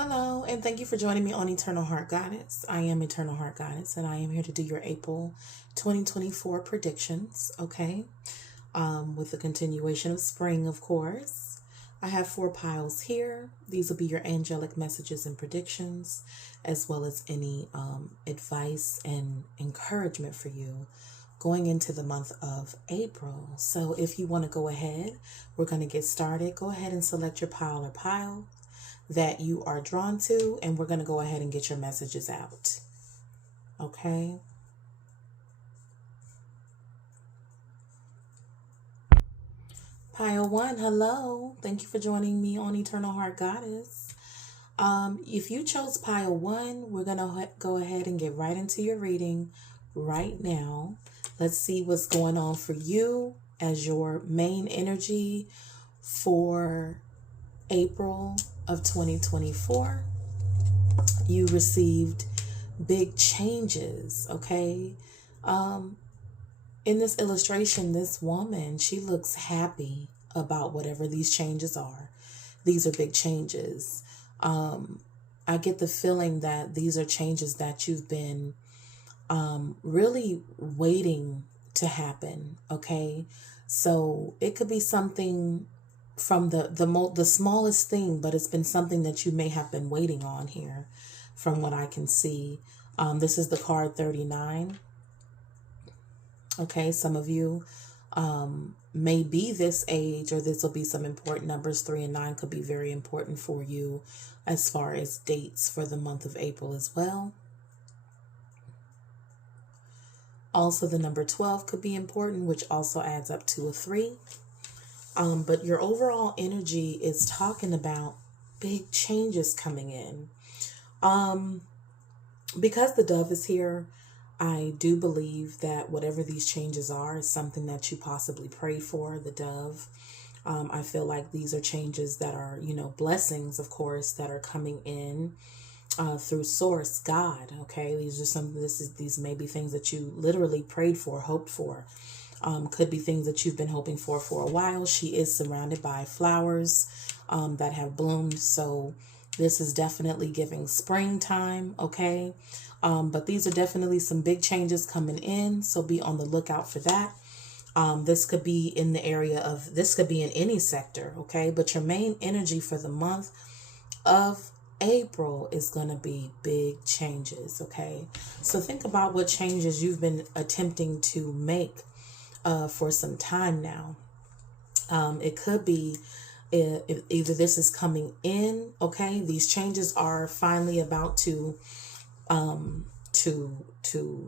Hello, and thank you for joining me on Eternal Heart Goddess. I am Eternal Heart Goddess, and I am here to do your April 2024 predictions, okay? With the continuation of spring, of course. I have 4 piles here. These will be your angelic messages and predictions, as well as any advice and encouragement for you going into the month of April. So if you want to go ahead, we're going to get started. Go ahead and select your pile or pile that you are drawn to, and we're going to go ahead and get your messages out. Okay. Pile 1, hello. Thank you for joining me on Eternal Heart Goddess. If you chose pile 1, we're going to go ahead and get right into your reading right now. Let's see what's going on for you as your main energy for April of 2024. You received big changes, okay? In this illustration, this woman, she looks happy about whatever these changes are. These are big changes. I get the feeling that these are changes that you've been really waiting to happen, okay? So it could be something from the smallest thing, but it's been something that you may have been waiting on here from what I can see. This is the card 39. Okay, some of you may be this age, or this will be some important numbers. 3 and 9 could be very important for you as far as dates for the month of April as well. Also, the number 12 could be important, which also adds up to a 3. But your overall energy is talking about big changes coming in. Because the dove is here, I do believe that whatever these changes are is something that you possibly pray for, the dove. I feel like these are changes that are, blessings, of course, that are coming in through source, God. Okay, these may be things that you literally prayed for, hoped for. Could be things that you've been hoping for a while. She is surrounded by flowers that have bloomed. So this is definitely giving springtime, okay? But these are definitely some big changes coming in. So be on the lookout for that. This could be in the area of, this could be in any sector, okay? But your main energy for the month of April is going to be big changes, okay? So think about what changes you've been attempting to make for some time now. It could be either this is coming in, okay? These changes are finally about to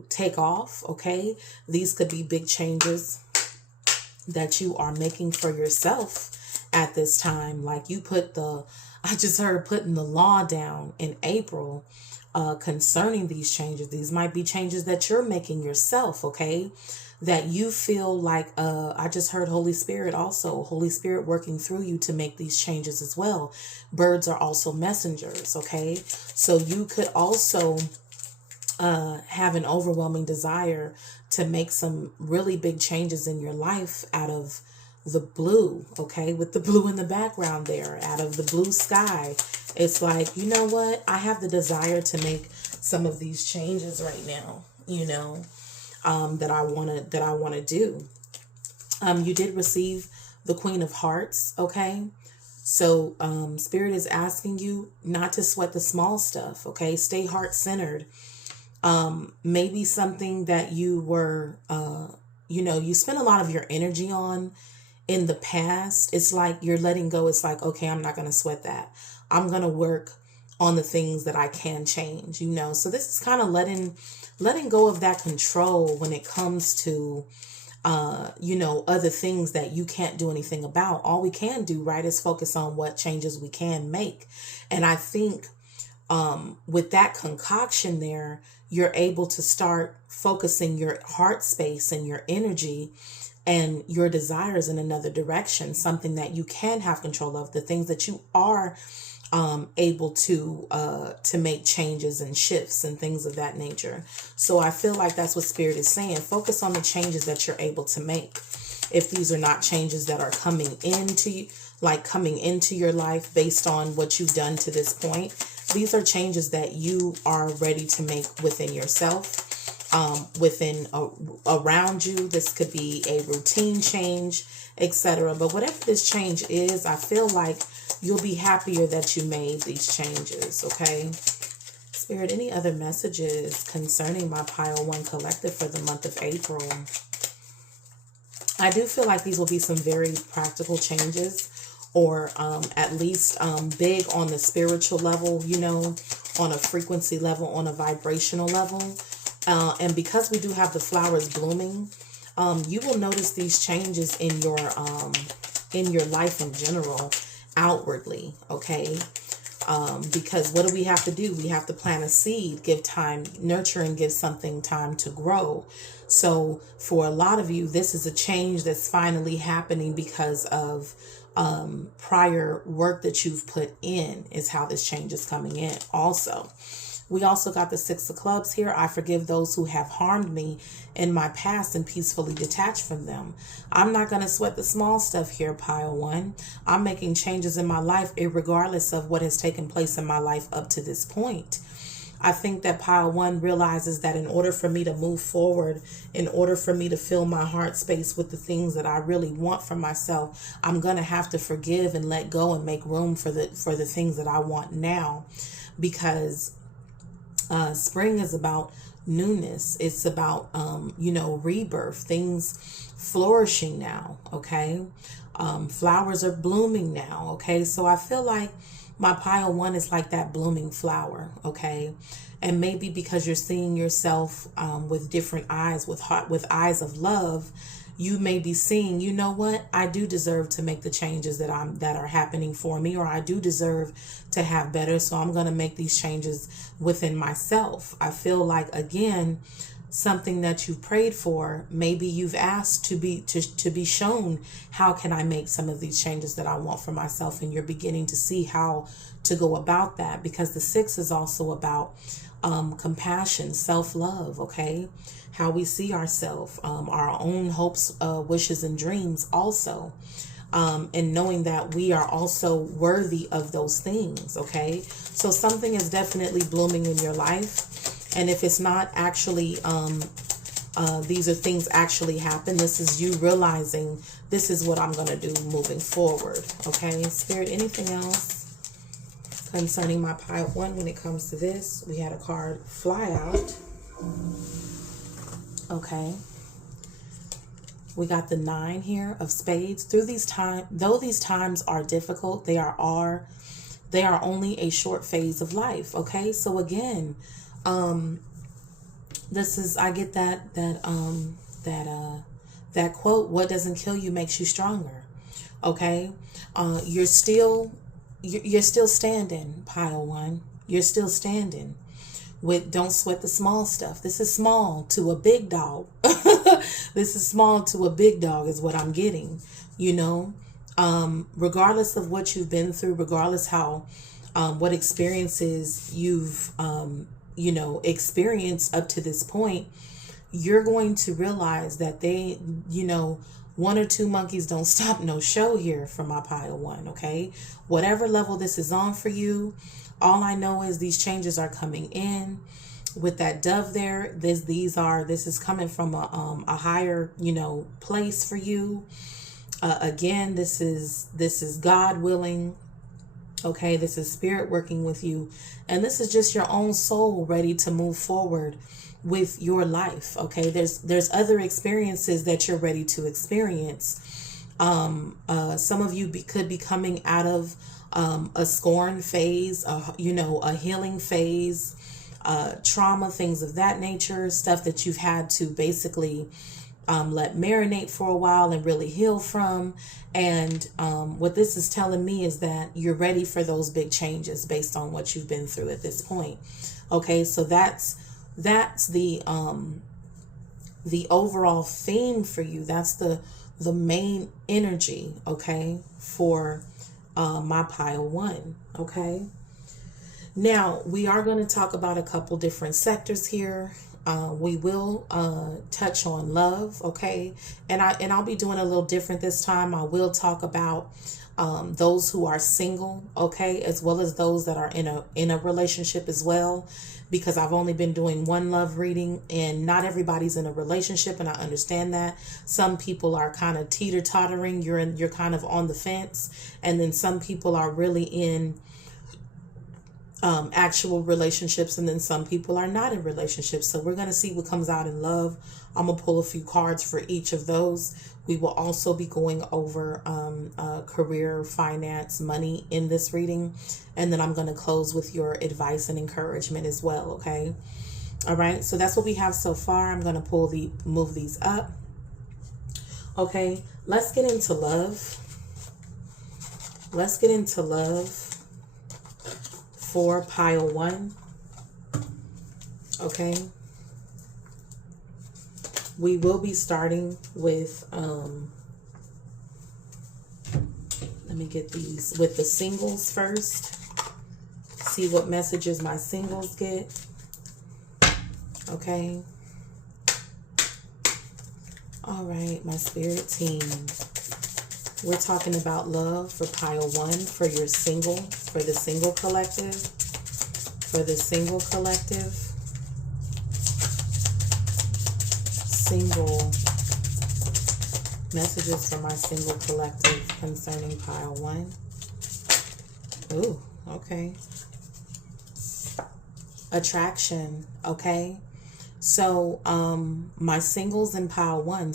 take off, okay? These could be big changes that you are making for yourself at this time. Like I just heard putting the law down in April concerning these changes. These might be changes that you're making yourself, okay? That you feel like, I just heard Holy Spirit working through you to make these changes as well. Birds are also messengers, okay? So you could also have an overwhelming desire to make some really big changes in your life out of the blue, okay? With the blue in the background there, out of the blue sky. It's like, you know what? I have the desire to make some of these changes right now, that I want to do. You did receive the Queen of Hearts, okay? So Spirit is asking you not to sweat the small stuff, okay? Stay heart-centered. Maybe something that you were, you spent a lot of your energy on in the past. It's like you're letting go. It's like, okay, I'm not going to sweat that. I'm going to work on the things that I can change, So this is kind of letting go of that control when it comes to, other things that you can't do anything about. All we can do, right, is focus on what changes we can make. And I think with that concoction there, you're able to start focusing your heart space and your energy and your desires in another direction, something that you can have control of, the things that you are able to make changes and shifts and things of that nature. So I feel like that's what Spirit is saying. Focus on the changes that you're able to make. If these are not changes that are coming into your life based on what you've done to this point, these are changes that you are ready to make within yourself, within around you. This could be a routine change, etc. But whatever this change is, I feel like you'll be happier that you made these changes, okay? Spirit, any other messages concerning my Pile 1 collective for the month of April? I do feel like these will be some very practical changes, or at least big on the spiritual level, you know, on a frequency level, on a vibrational level. And because we do have the flowers blooming, you will notice these changes in your life in general, outwardly, okay? Because what do we have to do? We have to plant a seed, give time, nurture, and give something time to grow. So for a lot of you, this is a change that's finally happening because of prior work that you've put in, is how this change is coming in. Also, we also got the 6 of Clubs here. I forgive those who have harmed me in my past and peacefully detach from them. I'm not going to sweat the small stuff here, Pile 1. I'm making changes in my life regardless of what has taken place in my life up to this point. I think that Pile 1 realizes that in order for me to move forward, in order for me to fill my heart space with the things that I really want for myself, I'm going to have to forgive and let go and make room for the things that I want now. Because spring is about newness. It's about, rebirth, things flourishing now. Okay. Flowers are blooming now. Okay. So I feel like my Pile 1 is like that blooming flower. Okay. And maybe because you're seeing yourself with different eyes, with eyes of love, you may be seeing, you know what, I do deserve to make the changes that are happening for me, or I do deserve to have better. So I'm going to make these changes within myself. I feel like, again, something that you've prayed for, maybe you've asked to be shown, how can I make some of these changes that I want for myself? And you're beginning to see how to go about that, because the 6 is also about compassion, self-love, okay? How we see ourselves, our own hopes, wishes, and dreams also. And knowing that we are also worthy of those things, okay? So something is definitely blooming in your life. And if it's not actually, these are things actually happen, this is you realizing this is what I'm going to do moving forward, okay? Spirit, anything else concerning my Pile 1 when it comes to this? We had a card fly out. Okay. We got the 9 here of spades. Though these times are difficult, they are only a short phase of life. Okay. So again, this is, I get that quote, what doesn't kill you makes you stronger. Okay. You're still standing, Pile 1. You're still standing. Don't sweat the small stuff. This is small to a big dog. This is small to a big dog is what I'm getting, you know. Regardless of what you've been through, regardless what experiences you've, experienced up to this point, you're going to realize that one or two monkeys don't stop no show here for my Pile 1, okay? Whatever level this is on for you, all I know is these changes are coming in. With that dove there, this is coming from a higher, place for you. Again, this is God willing. Okay, this is spirit working with you, and this is just your own soul ready to move forward with your life. Okay, there's other experiences that you're ready to experience. Some of you could be coming out of a scorn phase, a healing phase, trauma, things of that nature, stuff that you've had to basically let marinate for a while and really heal from. And what this is telling me is that you're ready for those big changes based on what you've been through at this point. Okay, so that's the overall theme for you. That's the main energy, okay, for my Pile 1. Okay, now we are going to talk about a couple different sectors here. We will touch on love, okay? And I'll be doing a little different this time. I will talk about those who are single, okay, as well as those that are in a relationship as well, because I've only been doing one love reading, and not everybody's in a relationship, and I understand that. Some people are kind of teeter-tottering. You're kind of on the fence, and then some people are really in actual relationships, and then some people are not in relationships. So we're going to see what comes out in love. I'm going to pull a few cards for each of those. We will also be going over career, finance, money in this reading. And then I'm going to close with your advice and encouragement as well. Okay. All right. So that's what we have so far. I'm going to move these up. Okay. Let's get into love. Let's get into love for pile 1. Okay. We will be starting with, let me get these, with the singles first. See what messages my singles get. Okay. All right, my spirit team. We're talking about love for pile 1 for your single, for the single collective, for the single collective. Single messages for my single collective concerning pile 1. Ooh, okay. Attraction, okay. So my singles in pile 1,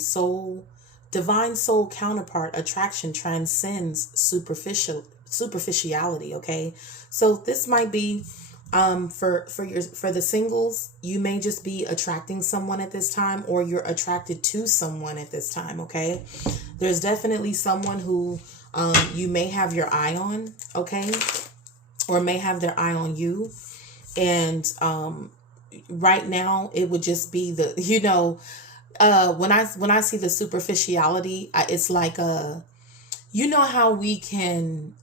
divine soul counterpart attraction transcends superficiality, okay. So this might be for the singles, you may just be attracting someone at this time, or you're attracted to someone at this time, okay. There's definitely someone who you may have your eye on, okay, or may have their eye on you. And right now it would just be the, when I see the superficiality, it's like you know how we can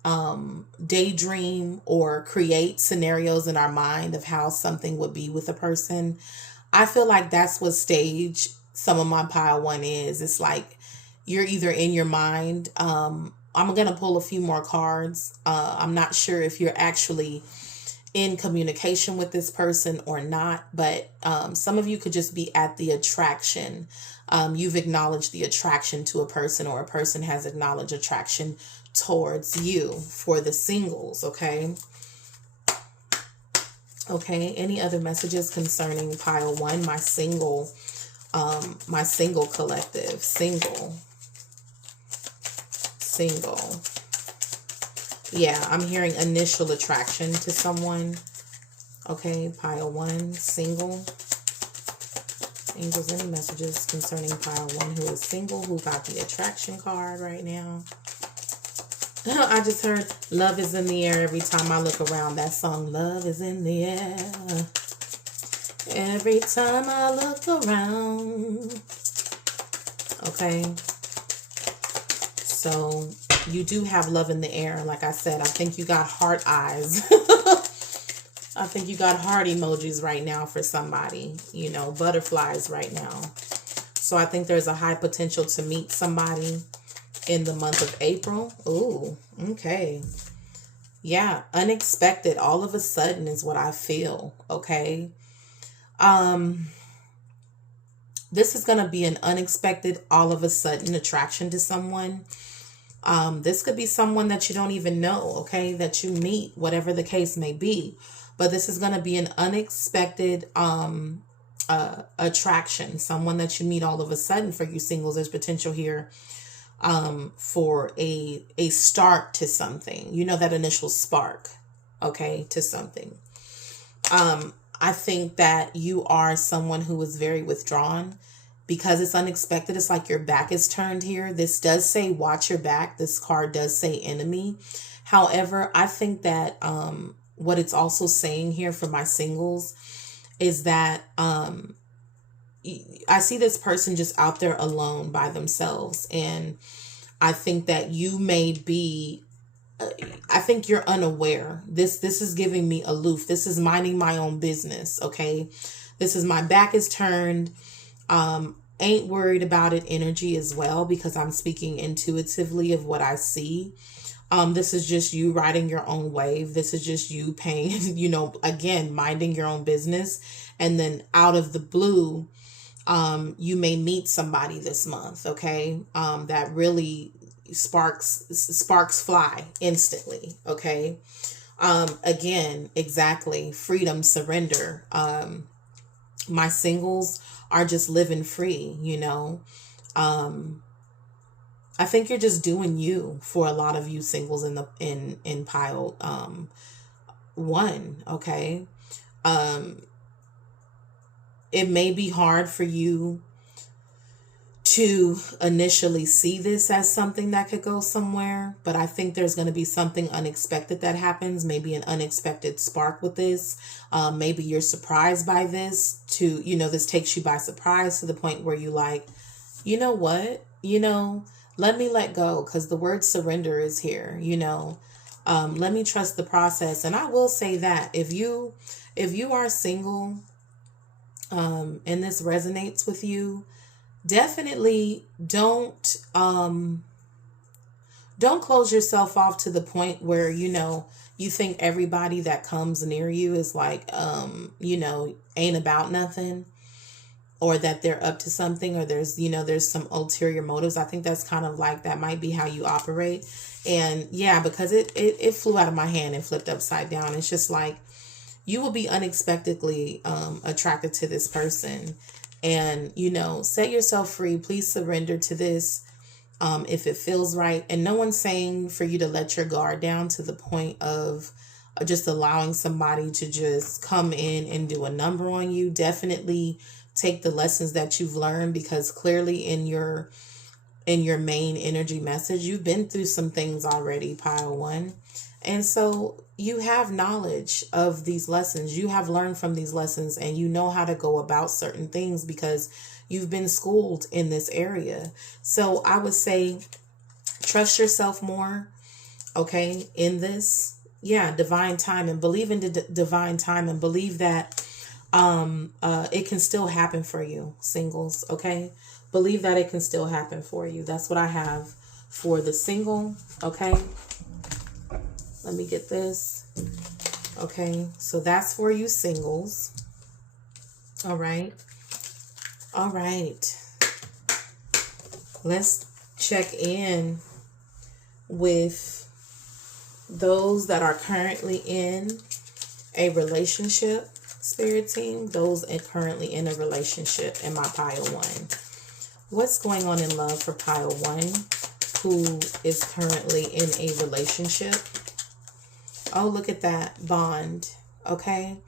daydream or create scenarios in our mind of how something would be with a person. I feel like that's what stage some of my pile 1 is. It's like you're either in your mind. I'm going to pull a few more cards. I'm not sure if you're actually in communication with this person or not, but some of you could just be at the attraction. You've acknowledged the attraction to a person, or a person has acknowledged attraction towards you for the singles, okay? Okay, any other messages concerning pile 1, my single collective, single. Yeah, I'm hearing initial attraction to someone. Okay, pile 1, single. Angels, any messages concerning pile 1 who is single, who got the attraction card right now? I just heard love is in the air every time I look around. That song, love is in the air. Every time I look around. Okay. So you do have love in the air. Like I said, I think you got heart eyes. I think you got heart emojis right now for somebody, butterflies right now. So I think there's a high potential to meet somebody in the month of April. Ooh, okay. Yeah, unexpected, all of a sudden is what I feel, okay? This is going to be an unexpected, all of a sudden attraction to someone. This could be someone that you don't even know, okay, that you meet, whatever the case may be. But this is going to be an unexpected attraction, someone that you meet all of a sudden. For you singles, there's potential here for a start to something, that initial spark, okay, to something. I think that you are someone who is very withdrawn because it's unexpected. It's like your back is turned here. This does say watch your back. This card does say enemy. However, I think that what it's also saying here for my singles is that I see this person just out there alone by themselves. And I think that you may be, I think you're unaware. This is giving me aloof. This is minding my own business. Okay. This is my back is turned. Ain't worried about it energy as well, because I'm speaking intuitively of what I see. This is just you riding your own wave. This is just you paying, again, minding your own business. And then out of the blue, you may meet somebody this month, okay? That really sparks fly instantly, okay? Again, exactly. Freedom, surrender. My singles are just living free, I think you're just doing you for a lot of you singles in pile one, okay? It may be hard for you to initially see this as something that could go somewhere, but I think there's going to be something unexpected that happens, maybe an unexpected spark with this. Maybe you're surprised by this this takes you by surprise to the point where you like, you know what, let me let go, because the word surrender is here, let me trust the process. And I will say that if you are single, and this resonates with you, definitely don't close yourself off to the point where you think everybody that comes near you is like ain't about nothing, or that they're up to something, or there's some ulterior motives. I think that's kind of like, that might be how you operate. And yeah, because it flew out of my hand and flipped upside down. It's just like, you will be unexpectedly attracted to this person. And, set yourself free. Please surrender to this if it feels right. And no one's saying for you to let your guard down to the point of just allowing somebody to just come in and do a number on you. Definitely take the lessons that you've learned, because clearly in your main energy message, you've been through some things already, pile one. And so you have knowledge of these lessons. You have learned from these lessons, and you know how to go about certain things because you've been schooled in this area. So I would say trust yourself more, okay, in this. Yeah, divine time, and believe in the divine time, and believe that it can still happen for you, singles, okay? Believe that it can still happen for you. That's what I have for the single, okay? Let me get this. Okay, so that's for you singles. All right. All right. Let's check in with those that are currently in a relationship, spirit team. Those currently in a relationship in my pile one. What's going on in love for pile one who is currently in a relationship? Oh, look at that bond. Okay.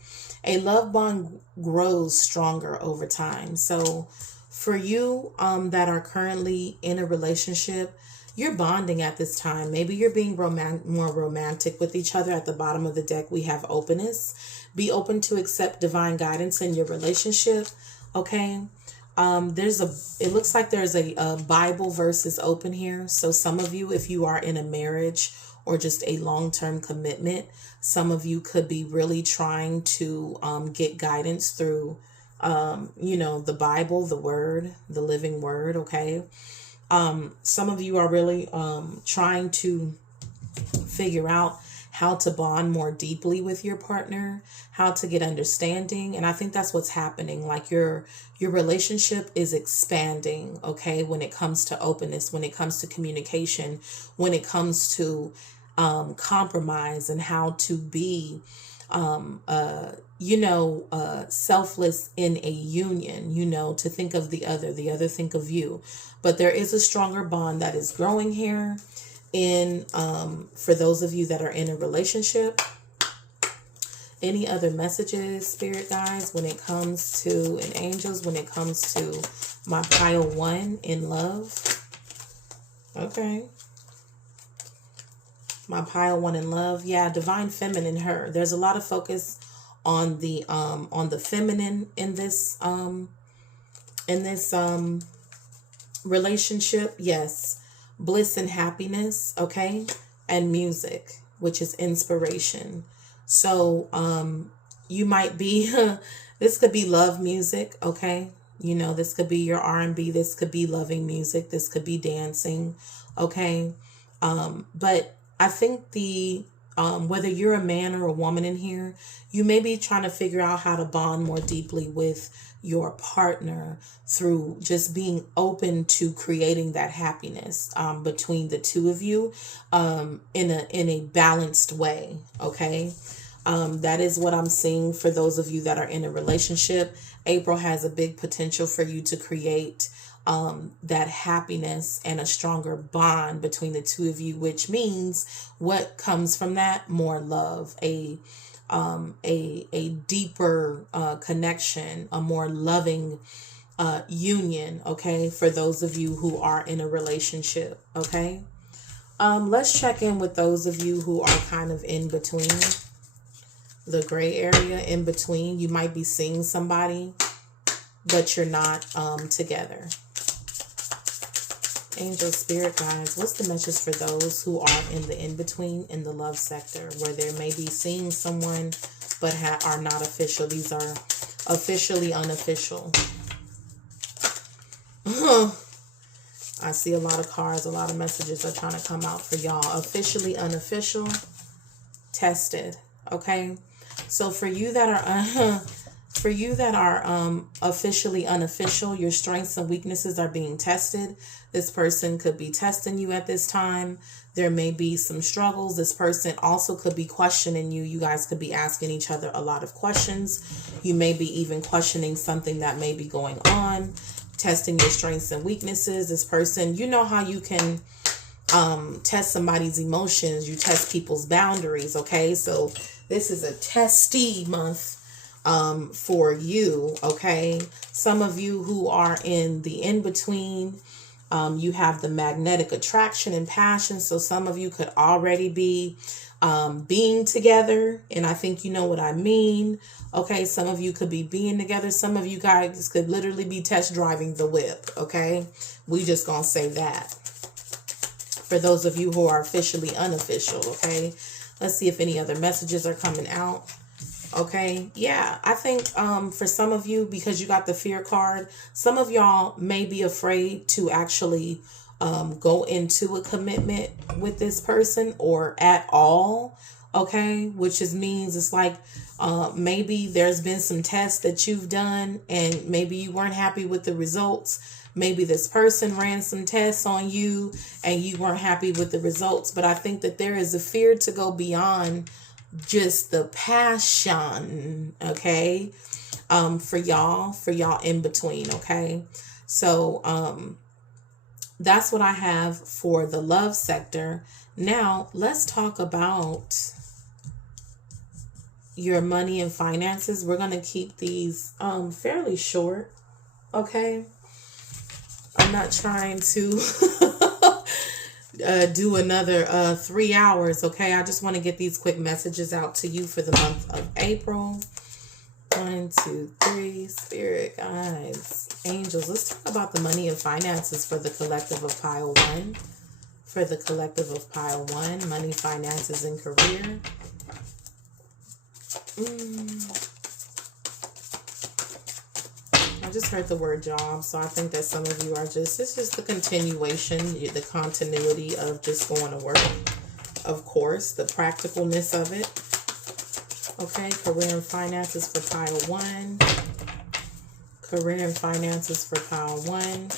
A love bond grows stronger over time. So for you that are currently in a relationship, you're bonding at this time. Maybe you're being more romantic with each other. At the bottom of the deck, we have openness. Be open to accept divine guidance in your relationship. Okay. It looks like there's a Bible verses open here. So some of you, if you are in a marriage or just a long-term commitment, some of you could be really trying to get guidance through, the Bible, the word, the living word, okay? Some of you are really trying to figure out how to bond more deeply with your partner, how to get understanding. And I think that's what's happening. Like your relationship is expanding, okay, when it comes to openness, when it comes to communication, when it comes to compromise, and how to be selfless in a union, to think of the other think of you. But there is a stronger bond that is growing here for those of you that are in a relationship. Any other messages, spirit guides, when it comes to, and angels, when it comes to my pile one in love? Okay. My pile one in love. Yeah, divine feminine, her. There's a lot of focus on the feminine in this relationship. Yes. Bliss and happiness, okay? And music, which is inspiration. So you might be This could be love music, okay? You know, this could be your R&B. This could be loving music. This could be dancing, okay? But I think whether you're a man or a woman in here, you may be trying to figure out how to bond more deeply with your partner through just being open to creating that happiness between the two of you in a balanced way, okay? That is what I'm seeing for those of you that are in a relationship. April has a big potential for you to create that happiness and a stronger bond between the two of you, which means what comes from that? More love, a deeper connection, a more loving union, okay, for those of you who are in a relationship, okay? Let's check in with those of you who are kind of in between, the gray area in between. You might be seeing somebody, but you're not together. Angel, spirit guides, what's the message for those who are in the in-between in the love sector, where they may be seeing someone but are not official? These are officially unofficial. I see a lot of cards, a lot of messages are trying to come out for y'all. Officially unofficial, tested, okay? So for you that are officially unofficial, your strengths and weaknesses are being tested. This person could be testing you at this time. There may be some struggles. This person also could be questioning you. You guys could be asking each other a lot of questions. You may be even questioning something that may be going on, testing your strengths and weaknesses. This person, you know how you can test somebody's emotions. You test people's boundaries, okay? So this is a testy month for you, okay? Some of you who are in the in-between, you have the magnetic attraction and passion. So some of you could already be being together, and I think you know what I mean. Okay, some of you could be being together. Some of you guys could literally be test driving the whip, okay? We just gonna say that. For those of you who are officially unofficial, okay? Let's see if any other messages are coming out. Okay, yeah, I think for some of you, because you got the fear card, some of y'all may be afraid to actually go into a commitment with this person or at all, okay? Which means it's like maybe there's been some tests that you've done and maybe you weren't happy with the results. Maybe this person ran some tests on you and you weren't happy with the results. But I think that there is a fear to go beyond just the passion, okay, for y'all in between, okay? So that's what I have for the love sector. Now let's talk about your money and finances. We're going to keep these fairly short, okay? I'm not trying to do another 3 hours, okay? I just want to get these quick messages out to you for the month of April. 1, 2, 3, spirit guides, angels. Let's talk about the money and finances for the collective of pile 1. For the collective of pile 1, money, finances, and career. I just heard the word job, so I think that some of you are just, this is the continuation, the continuity of just going to work. Of course, the practicalness of it. Okay, career and finances for pile 1. Career and finances for pile 1.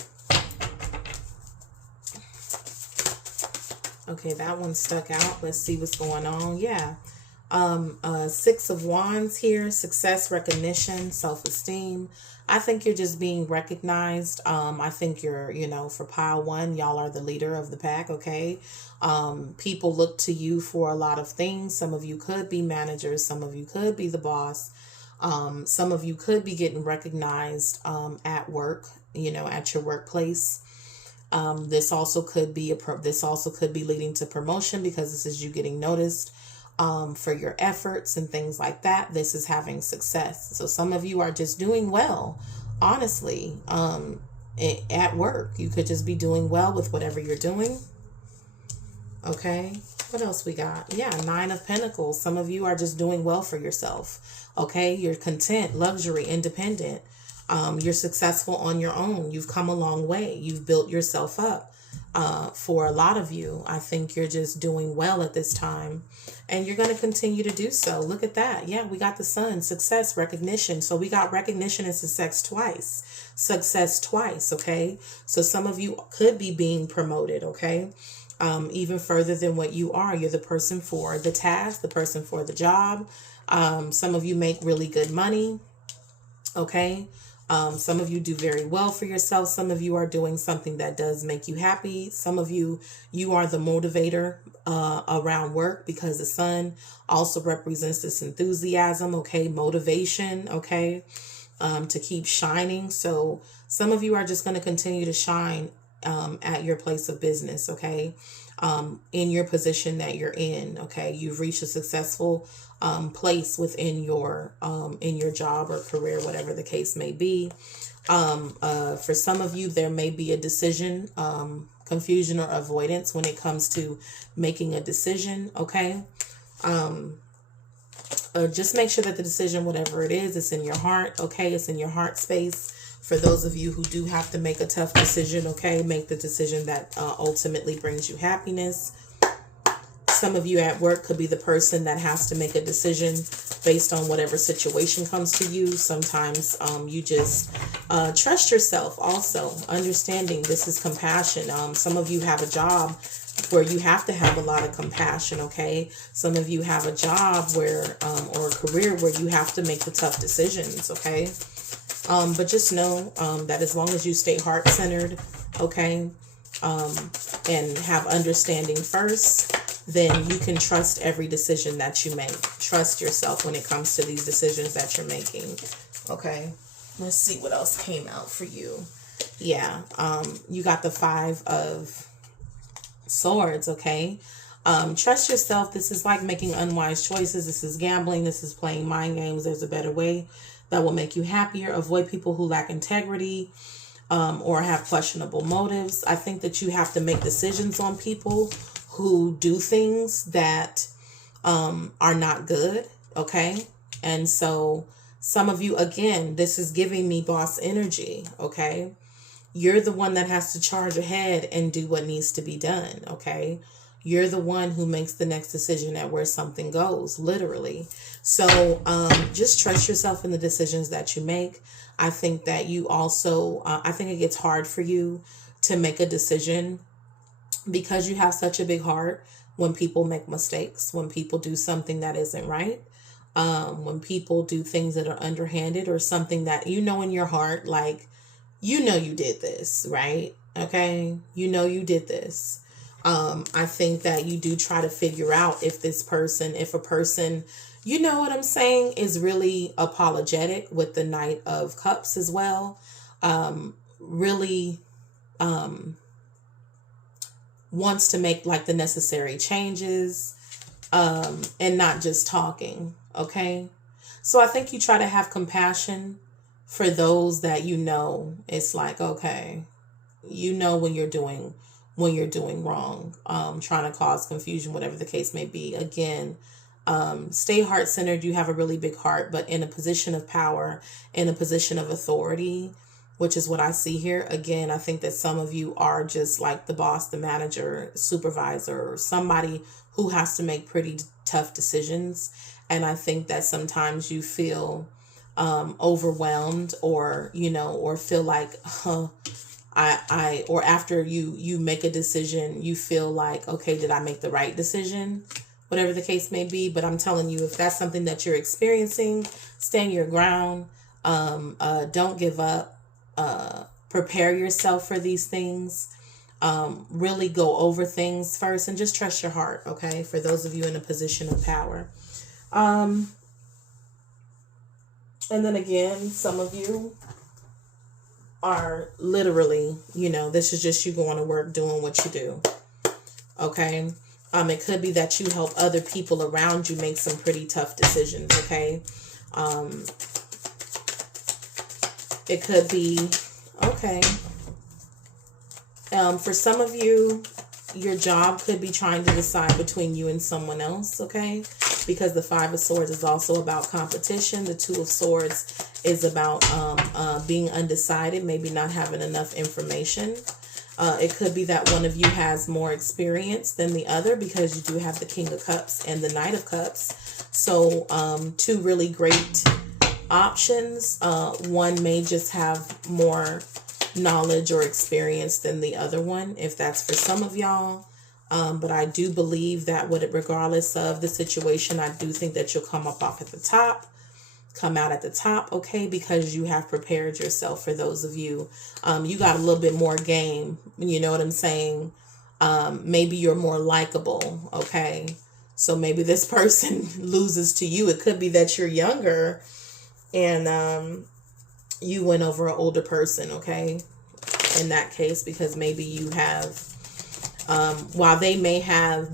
Okay, that one stuck out. Let's see what's going on. Yeah. 6 of Wands here. Success, recognition, self-esteem. I think you're just being recognized. I think you're, for pile 1, y'all are the leader of the pack, okay? People look to you for a lot of things. Some of you could be managers. Some of you could be the boss. Some of you could be getting recognized at work, at your workplace. This also could be leading to promotion, because this is you getting noticed for your efforts and things like that. This is having success. So some of you are just doing well, honestly, at work. You could just be doing well with whatever you're doing. Okay. What else we got? Yeah, Nine of Pentacles. Some of you are just doing well for yourself. Okay, you're content, luxury, independent. You're successful on your own. You've come a long way. You've built yourself up. For a lot of you, I think you're just doing well at this time. And you're going to continue to do so. Look at that. Yeah, we got the sun, success, recognition. So we got recognition and success twice. Success twice, okay? So some of you could be being promoted, okay? Even further than what you are. You're the person for the task, the person for the job. Some of you make really good money, okay? Some of you do very well for yourself. Some of you are doing something that does make you happy. Some of you are the motivator around work, because the sun also represents this enthusiasm, okay? Motivation, okay? To keep shining. So some of you are just going to continue to shine at your place of business, okay? In your position that you're in, okay? You've reached a successful place within your job or career, whatever the case may be. For some of you, there may be a decision, confusion or avoidance when it comes to making a decision, okay? Just make sure that the decision, whatever it is in your heart, okay? It's in your heart space. For those of you who do have to make a tough decision, okay? Make the decision that ultimately brings you happiness. Some of you at work could be the person that has to make a decision based on whatever situation comes to you. Sometimes you just trust yourself also. Understanding this is compassion. Some of you have a job where you have to have a lot of compassion, okay? Some of you have a job where, or a career where you have to make the tough decisions, okay? But just know that as long as you stay heart-centered, okay, and have understanding first, then you can trust every decision that you make. Trust yourself when it comes to these decisions that you're making, okay? Let's see what else came out for you. Yeah, you got the Five of Swords, okay? Trust yourself. This is like making unwise choices. This is gambling. This is playing mind games. There's a better way that will make you happier. Avoid people who lack integrity or have questionable motives. I think that you have to make decisions on people who do things that are not good, okay? And so some of you, again, this is giving me boss energy, okay? You're the one that has to charge ahead and do what needs to be done, okay? You're the one who makes the next decision at where something goes, literally. So just trust yourself in the decisions that you make. I think that you also, I think it gets hard for you to make a decision because you have such a big heart when people make mistakes, when people do something that isn't right, when people do things that are underhanded or something that you know in your heart, like, you know you did this, right? Okay? You know you did this. I think that you do try to figure out if a person, you know what I'm saying, is really apologetic with the Knight of Cups as well. Really wants to make like the necessary changes and not just talking, okay? So I think you try to have compassion for those that you know. It's like, okay, you know when you're doing wrong, trying to cause confusion, whatever the case may be. Again, stay heart-centered. You have a really big heart, but in a position of power, in a position of authority, which is what I see here. Again, I think that some of you are just like the boss, the manager, supervisor, or somebody who has to make pretty tough decisions. And I think that sometimes you feel overwhelmed, or, you know, or feel like, or after you make a decision, you feel like, okay, did I make the right decision? Whatever the case may be. But I'm telling you, if that's something that you're experiencing, stand your ground. Don't give up. Prepare yourself for these things. Really go over things first and just trust your heart, okay? For those of you in a position of power. And then again, some of you are literally, you know, this is just you going to work, doing what you do, okay? It could be that you help other people around you make some pretty tough decisions, okay? It could be, okay. For some of you, your job could be trying to decide between you and someone else, okay? Because the Five of Swords is also about competition. The Two of Swords is about being undecided, maybe not having enough information. It could be that one of you has more experience than the other, because you do have the King of Cups and the Knight of Cups. So two really great options. One may just have more knowledge or experience than the other one, if that's for some of y'all. But I do believe that regardless of the situation, I do think that you'll come out at the top, okay, because you have prepared yourself. For those of you, you got a little bit more game, you know what I'm saying? Maybe you're more likable, okay? So maybe this person loses to you. It could be that you're younger and you went over an older person, okay? In that case, because maybe you have, while they may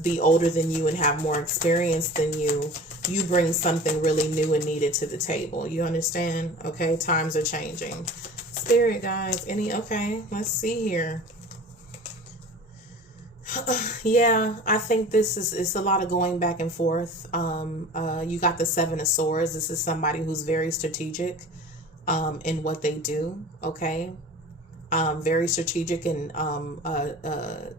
be older than you and have more experience than you, you bring something really new and needed to the table. You understand? Okay, times are changing. Spirit guides, okay, let's see here. Yeah, I think it's a lot of going back and forth. You got the Seven of Swords. This is somebody who's very strategic in what they do, okay? Very strategic in,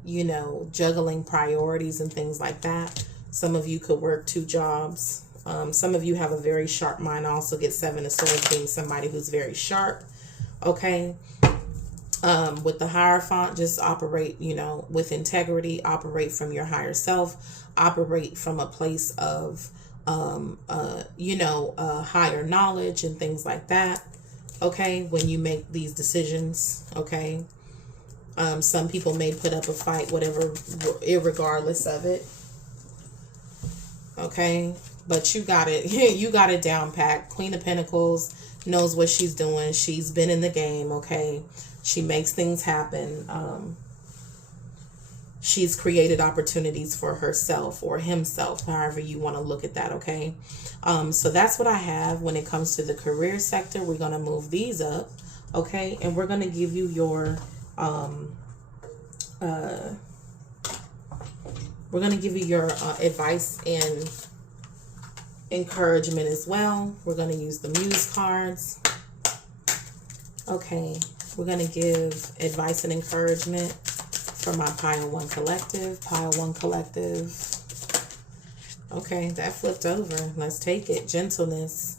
you know, juggling priorities and things like that. Some of you could work 2 jobs. Some of you have a very sharp mind. I also get Seven of Swords being somebody who's very sharp, okay? With the Hierophant, just operate, you know, with integrity, operate from your higher self, operate from a place of, you know, higher knowledge and things like that, okay, when you make these decisions, okay? Some people may put up a fight, whatever, irregardless of it, okay? But you got it. You got it down pat. Queen of Pentacles knows what she's doing. She's been in the game, okay? She makes things happen. She's created opportunities for herself or himself, however you want to look at that, okay? So that's what I have when it comes to the career sector. We're going to move these up, okay? And we're going to give you your advice and encouragement as well. We're going to use the Muse cards. Okay, we're going to give advice and encouragement for my Pile 1 Collective. Pile 1 Collective. Okay, that flipped over. Let's take it. Gentleness.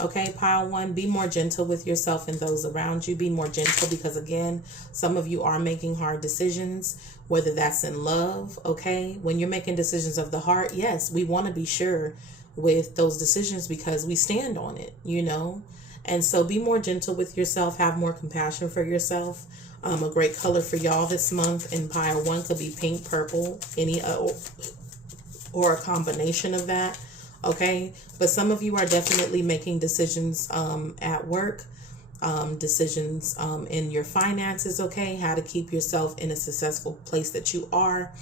Okay, Pile 1, be more gentle with yourself and those around you. Be more gentle because, again, some of you are making hard decisions, whether that's in love, okay? When you're making decisions of the heart, yes, we want to be sure with those decisions because we stand on it, you know? And so be more gentle with yourself. Have more compassion for yourself. A great color for y'all this month in Pile 1 could be pink, purple, any or a combination of that, okay? But some of you are definitely making decisions at work, decisions in your finances, okay? How to keep yourself in a successful place that you are,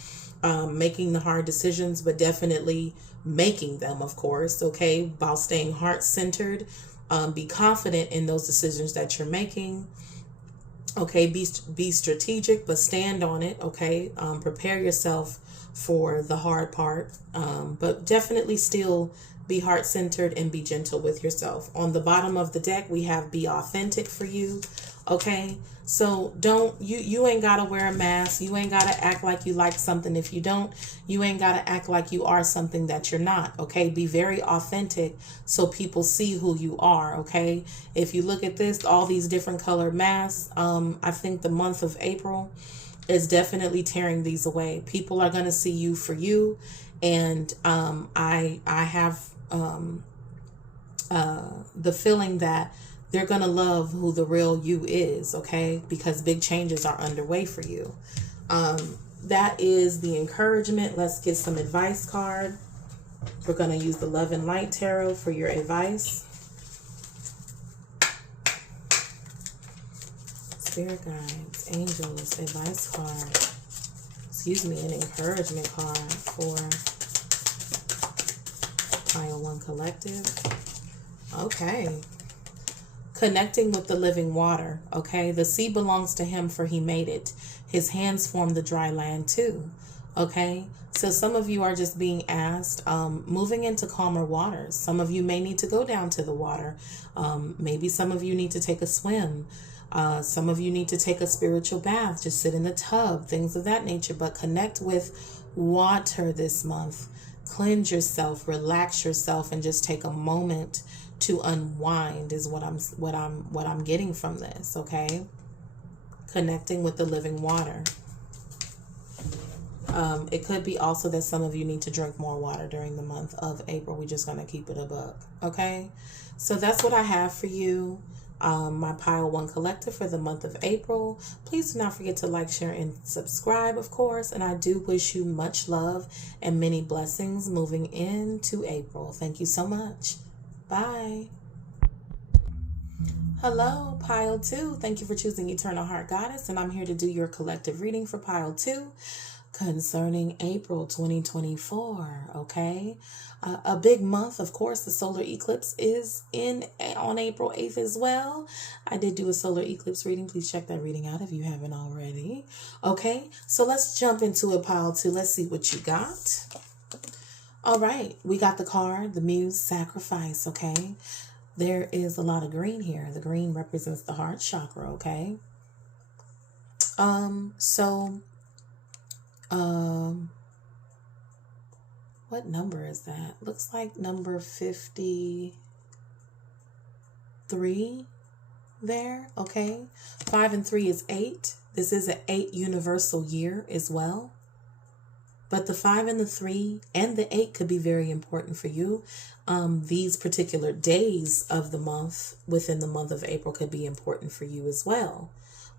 making the hard decisions, but definitely making them, of course, okay? While staying heart-centered, be confident in those decisions that you're making. Okay, be strategic, but stand on it, okay? Prepare yourself for the hard part, but definitely still be heart-centered and be gentle with yourself. On the bottom of the deck, we have be authentic for you, okay? So you ain't got to wear a mask. You ain't got to act like you like something if you don't. You ain't got to act like you are something that you're not, okay? Be very authentic so people see who you are, okay? If you look at this, all these different colored masks, I think the month of April is definitely tearing these away. People are going to see you for you. And I have the feeling that they're going to love who the real you is, okay? Because big changes are underway for you. That is the encouragement. Let's get some advice card. We're going to use the Love and Light Tarot for your advice. Spirit guides, angels, advice card. Excuse me, an encouragement card for Pile 1 Collective. Okay. Connecting with the living water, okay? The sea belongs to him, for he made it. His hands form the dry land too, okay? So some of you are just being asked, moving into calmer waters. Some of you may need to go down to the water. Maybe some of you need to take a swim. Some of you need to take a spiritual bath, just sit in the tub, things of that nature. But connect with water this month. Cleanse yourself, relax yourself, and just take a moment to unwind is what I'm getting from this, okay? Connecting with the living water. It could be also that some of you need to drink more water during the month of April. We're just going to keep it a buck, okay? So that's what I have for you. My Pile 1 collective for the month of April. Please do not forget to like, share, and subscribe, of course. And I do wish you much love and many blessings moving into April. Thank you so much. Bye. Hello, Pile 2. Thank you for choosing Eternal Heart Goddess. And I'm here to do your collective reading for Pile 2 concerning April 2024, okay? A big month, of course. The solar eclipse is on April 8th as well. I did do a solar eclipse reading. Please check that reading out if you haven't already. Okay, so let's jump into it, Pile 2. Let's see what you got. All right, we got the card, the Muse Sacrifice, okay? There is a lot of green here. The green represents the heart chakra, okay? What number is that? Looks like number 53 there, okay? 5 and 3 is 8. This is an 8 universal year as well. But the 5 and the 3 and the 8 could be very important for you. These particular days of the month within the month of April could be important for you as well.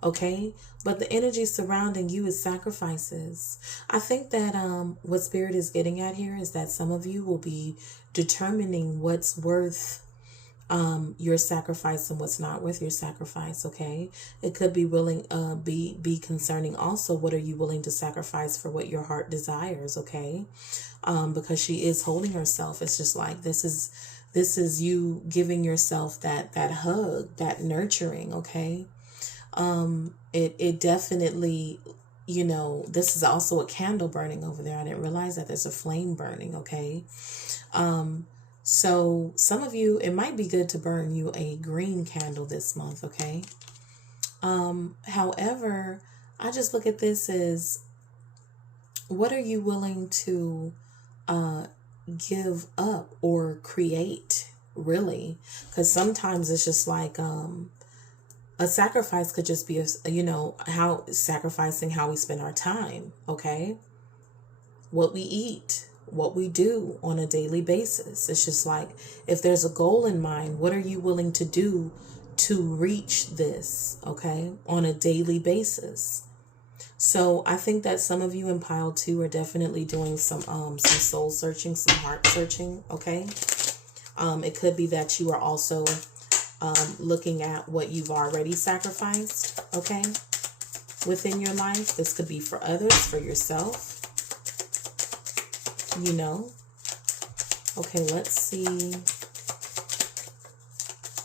Okay, but the energy surrounding you is sacrifices. I think that what Spirit is getting at here is that some of you will be determining what's worth your sacrifice and what's not worth your sacrifice. Okay, it could be be concerning also what are you willing to sacrifice for what your heart desires. Okay, because she is holding herself. It's just like this is you giving yourself that hug, that nurturing. Okay. It definitely, you know, this is also a candle burning over there. I didn't realize that there's a flame burning. Okay. So some of you, it might be good to burn you a green candle this month. Okay. However, I just look at this as what are you willing to, give up or create really? Because sometimes it's just like, a sacrifice could just be, sacrificing how we spend our time, okay? What we eat, what we do on a daily basis. It's just like, if there's a goal in mind, what are you willing to do to reach this, okay, on a daily basis? So I think that some of you in Pile 2 are definitely doing some soul searching, some heart searching, okay? It could be that you are also looking at what you've already sacrificed, okay, within your life. This could be for others, for yourself, you know. Okay, let's see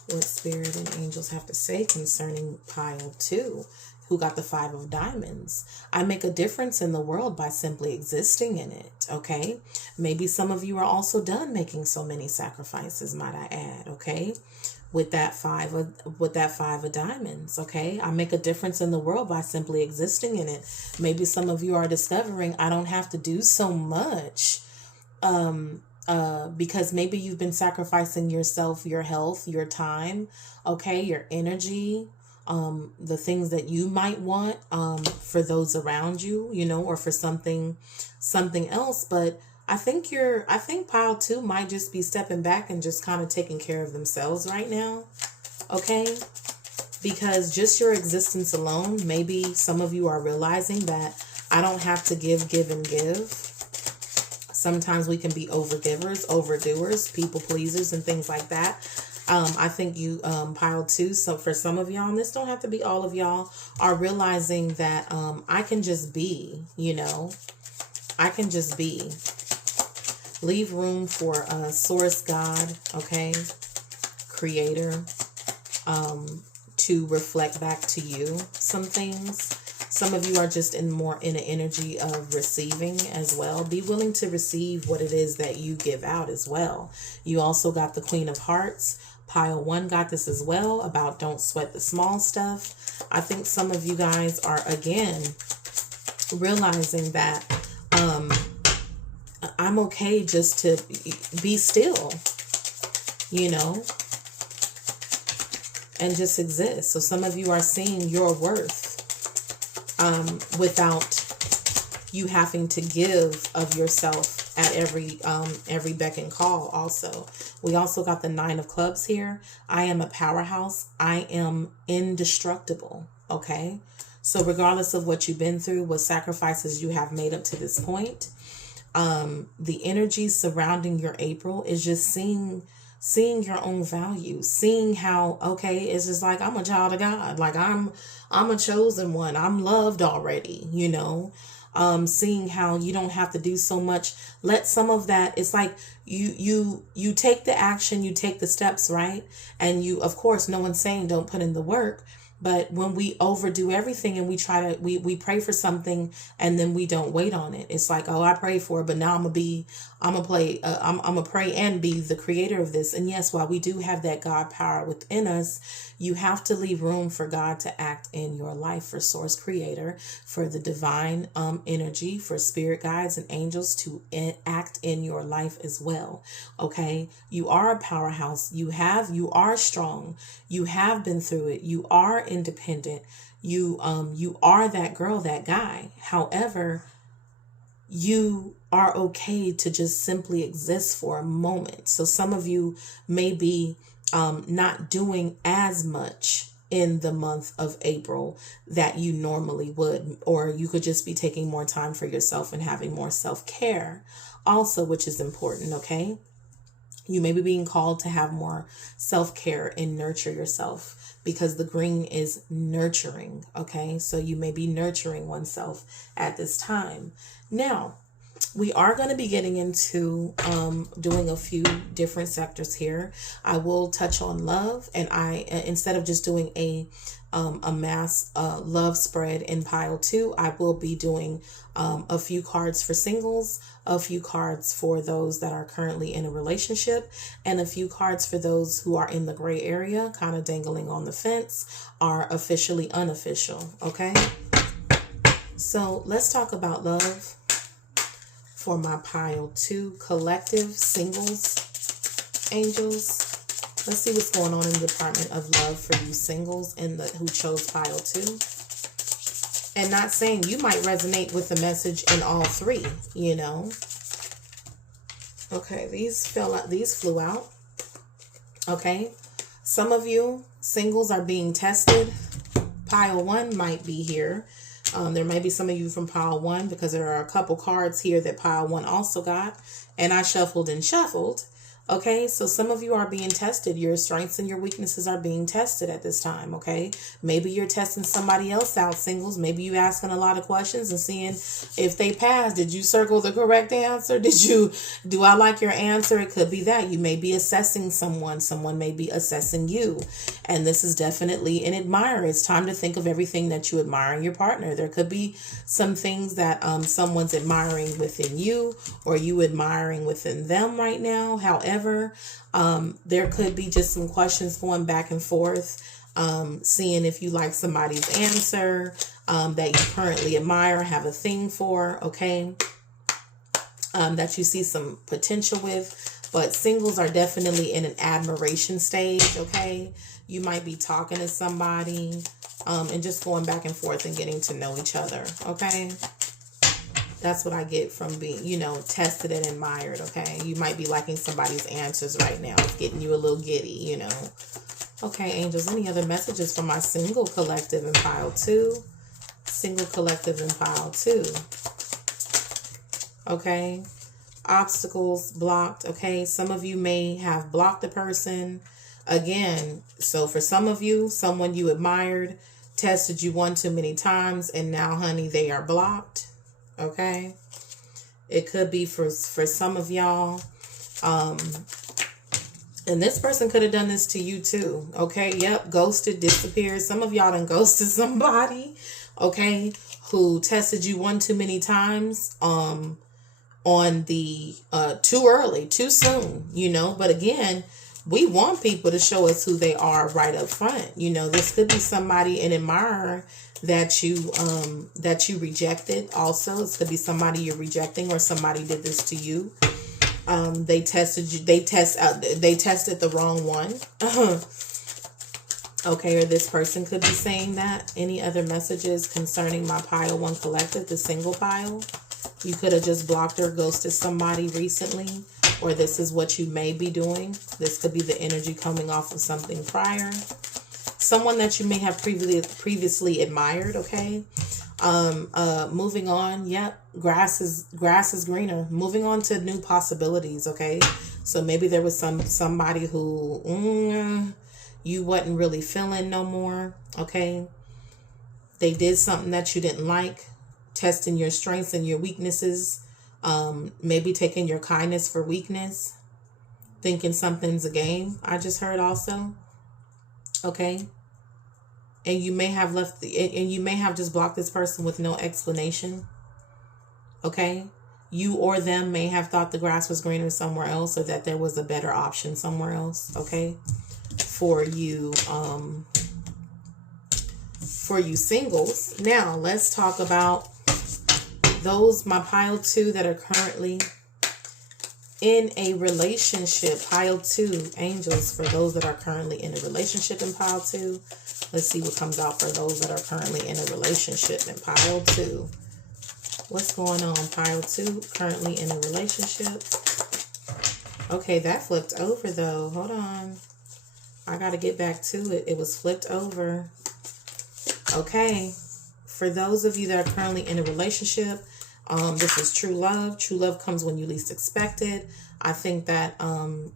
what Spirit and angels have to say concerning Pile 2, who got the 5 of diamonds. I make a difference in the world by simply existing in it, okay? Maybe some of you are also done making so many sacrifices, might I add, okay? With that 5 of diamonds, okay? I make a difference in the world by simply existing in it. Maybe some of you are discovering I don't have to do so much, because maybe you've been sacrificing yourself, your health, your time, okay, your energy, the things that you might want for those around you, you know, or for something else. But I think Pile 2 might just be stepping back and just kind of taking care of themselves right now. Okay. Because just your existence alone, maybe some of you are realizing that I don't have to give, and give. Sometimes we can be overgivers, overdoers, people pleasers, and things like that. I think you, Pile 2, so for some of y'all, and this don't have to be all of y'all, are realizing that I can just be, you know, I can just be. Leave room for Source, God, okay, Creator, to reflect back to you some things. Some of you are just more in an energy of receiving as well. Be willing to receive what it is that you give out as well. You also got the Queen of Hearts. Pile 1 got this as well, about don't sweat the small stuff. I think some of you guys are, again, realizing that I'm okay just to be still, you know, and just exist. So some of you are seeing your worth without you having to give of yourself at every beck and call. Also, we also got the 9 of Clubs here. I am a powerhouse. I am indestructible. Okay, so regardless of what you've been through, what sacrifices you have made up to this point, the energy surrounding your April is just seeing your own value, seeing how, okay, it's just like, I'm a child of God. Like I'm a chosen one. I'm loved already, you know. Seeing how you don't have to do so much. Let some of that, it's like you take the action, you take the steps, right? And you, of course, no one's saying don't put in the work. But when we overdo everything and we pray for something and then we don't wait on it, it's like, oh, I prayed for it, but now I'm gonna pray and be the creator of this. And yes, while we do have that God power within us, you have to leave room for God to act in your life, for Source Creator, for the divine energy, for spirit guides and angels to act in your life as well. Okay, you are a powerhouse. You are strong. You have been through it. You are independent. You are that girl, that guy. However, you are okay to just simply exist for a moment. So some of you may be not doing as much in the month of April that you normally would, or you could just be taking more time for yourself and having more self-care also, which is important. Okay, you may be being called to have more self-care and nurture yourself, because the green is nurturing. Okay, so you may be nurturing oneself at this time. Now, we are going to be getting into doing a few different sectors here. I will touch on love, and instead of just doing a mass love spread in pile 2, I will be doing a few cards for singles, a few cards for those that are currently in a relationship, and a few cards for those who are in the gray area, kind of dangling on the fence, are officially unofficial. Okay, so let's talk about love for my pile 2 collective singles angels. Let's see what's going on in the Department of Love for you singles and who chose pile 2. And not saying you might resonate with the message in all 3, you know. Okay, these flew out. Okay, some of you singles are being tested. Pile 1 might be here. There may be some of you from pile 1, because there are a couple cards here that pile 1 also got, and I shuffled and shuffled. Okay, so some of you are being tested. Your strengths and your weaknesses are being tested at this time. Okay, maybe you're testing somebody else out, singles. Maybe you asking a lot of questions and seeing if they pass. Did you circle the correct answer? Do I like your answer? It could be that you may be assessing someone. Someone may be assessing you. And this is definitely an admirer. It's time to think of everything that you admire in your partner. There could be some things that someone's admiring within you, or you admiring within them right now. However, there could be just some questions going back and forth, seeing if you like somebody's answer that you currently admire, have a thing for, okay, that you see some potential with. But singles are definitely in an admiration stage, okay? You might be talking to somebody and just going back and forth and getting to know each other, okay? That's what I get from being, tested and admired, okay? You might be liking somebody's answers right now. It's getting you a little giddy, Okay, angels, any other messages for my single collective in pile 2? Single collective in pile 2. Okay. Obstacles blocked, okay? Some of you may have blocked a person. Again, so for some of you, someone you admired tested you one too many times, and now, honey, they are blocked. Okay, it could be for some of y'all, And this person could have done this to you too. Okay. Yep. Ghosted, disappeared. Some of y'all done ghosted somebody. Okay. Who tested you one too many times. On the too early, too soon, but again, we want people to show us who they are right up front. This could be somebody, an admirer that you rejected. Also, it could be somebody you're rejecting, or somebody did this to you. They tested you. They tested the wrong one. Okay, or this person could be saying that. Any other messages concerning my pile one collective, the single pile? You could have just blocked or ghosted somebody recently, or this is what you may be doing. This could be the energy coming off of something prior. Someone that you may have previously admired, okay? Moving on. Yep, grass is greener. Moving on to new possibilities, okay? So maybe there was somebody who you wasn't really feeling no more, okay? They did something that you didn't like. Testing your strengths and your weaknesses, maybe taking your kindness for weakness, thinking something's a game. I just heard also, okay, and you may have and you may have just blocked this person with no explanation. Okay, you or them may have thought the grass was greener somewhere else, or that there was a better option somewhere else. Okay, for you singles. Now let's talk about those, my pile 2, that are currently in a relationship. Pile 2, angels, for those that are currently in a relationship in pile 2. Let's see what comes out for those that are currently in a relationship in pile 2. What's going on, pile 2, currently in a relationship? Okay, that flipped over though. Hold on. I got to get back to it. It was flipped over. Okay. For those of you that are currently in a relationship, this is true love. True love comes when you least expect it. I think that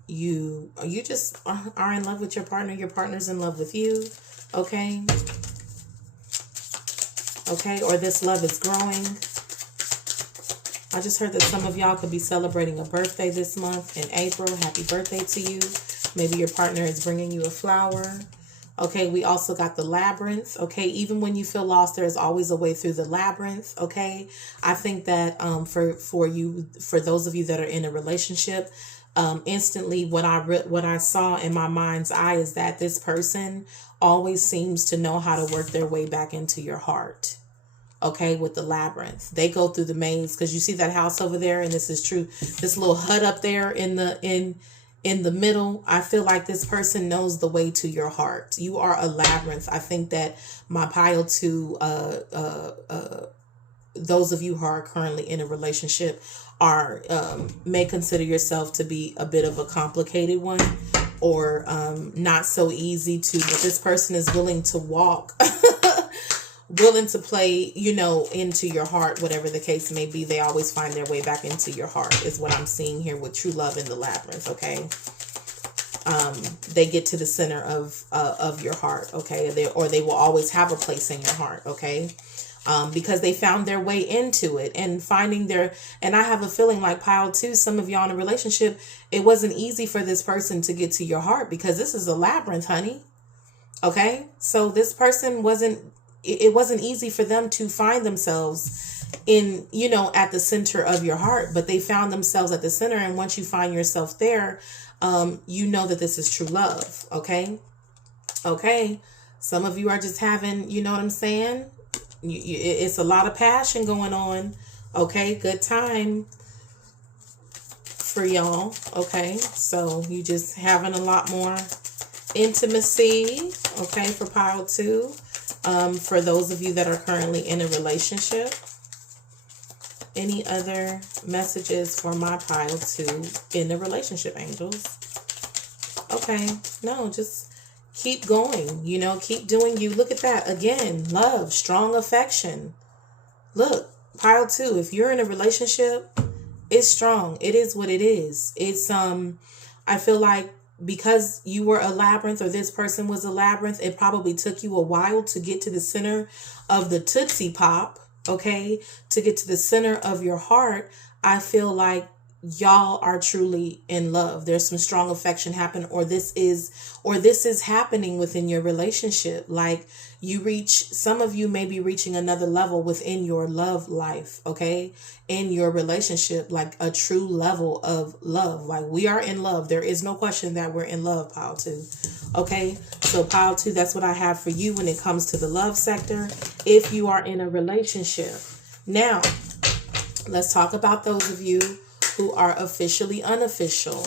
you just are in love with your partner. Your partner's in love with you. Okay. Okay. Or this love is growing. I just heard that some of y'all could be celebrating a birthday this month in April. Happy birthday to you. Maybe your partner is bringing you a flower. Okay, we also got the labyrinth. Okay, even when you feel lost, there is always a way through the labyrinth. Okay, I think that for those of you that are in a relationship, instantly what I saw in my mind's eye is that this person always seems to know how to work their way back into your heart. Okay, with the labyrinth, they go through the maze, because you see that house over there, and this is true. This little hut up there in the middle, I feel like this person knows the way to your heart. You are a labyrinth. I think that my pile 2, those of you who are currently in a relationship are may consider yourself to be a bit of a complicated one, or not so easy to, but this person is willing to walk, willing to play, into your heart, whatever the case may be. They always find their way back into your heart is what I'm seeing here with true love in the labyrinth. Okay. They get to the center of your heart. Okay. They will always have a place in your heart. Okay. Because they found their way into it and and I have a feeling like pile 2, some of y'all in a relationship, it wasn't easy for this person to get to your heart, because this is a labyrinth, honey. Okay. So this person it wasn't easy for them to find themselves in, at the center of your heart, but they found themselves at the center. And once you find yourself there, you know that this is true love. Okay. Okay. Some of you are just having, you know what I'm saying? It's a lot of passion going on. Okay. Good time for y'all. Okay. So you just having a lot more intimacy. Okay. For pile 2. For those of you that are currently in a relationship. Any other messages for my pile 2 in a relationship, angels? Okay. No, just keep going. Keep doing you. Look at that. Again, love, strong affection. Look, pile 2, if you're in a relationship, it's strong. It is what it is. It's, I feel like, because you were a labyrinth, or this person was a labyrinth, it probably took you a while to get to the center of the Tootsie Pop, okay? To get to the center of your heart. I feel like y'all are truly in love. There's some strong affection happen, or this is happening within your relationship. Like, some of you may be reaching another level within your love life, okay? In your relationship, like a true level of love. Like, we are in love. There is no question that we're in love, pile 2. Okay? So pile 2, that's what I have for you when it comes to the love sector. If you are in a relationship. Now, let's talk about those of you who are officially unofficial.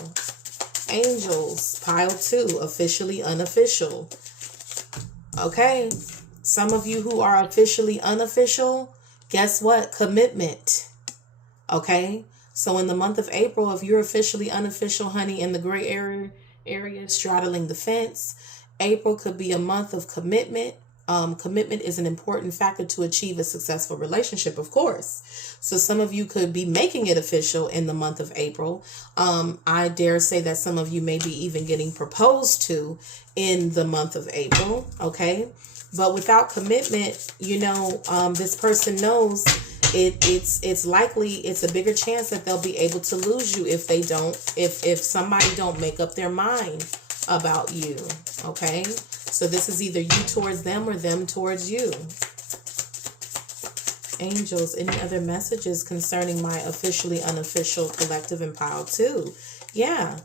Angels, pile 2, officially unofficial. Okay, some of you who are officially unofficial, guess what? Commitment. Okay, so in the month of April, if you're officially unofficial, honey, in the gray area straddling the fence, April could be a month of commitment. Commitment is an important factor to achieve a successful relationship, of course. So some of you could be making it official in the month of April. I dare say that some of you may be even getting proposed to in the month of April. Okay. But without commitment, this person knows it's likely, it's a bigger chance that they'll be able to lose you if somebody don't make up their mind about you. Okay. So this is either you towards them or them towards you. Angels, any other messages concerning my officially unofficial collective in pile 2? Yeah.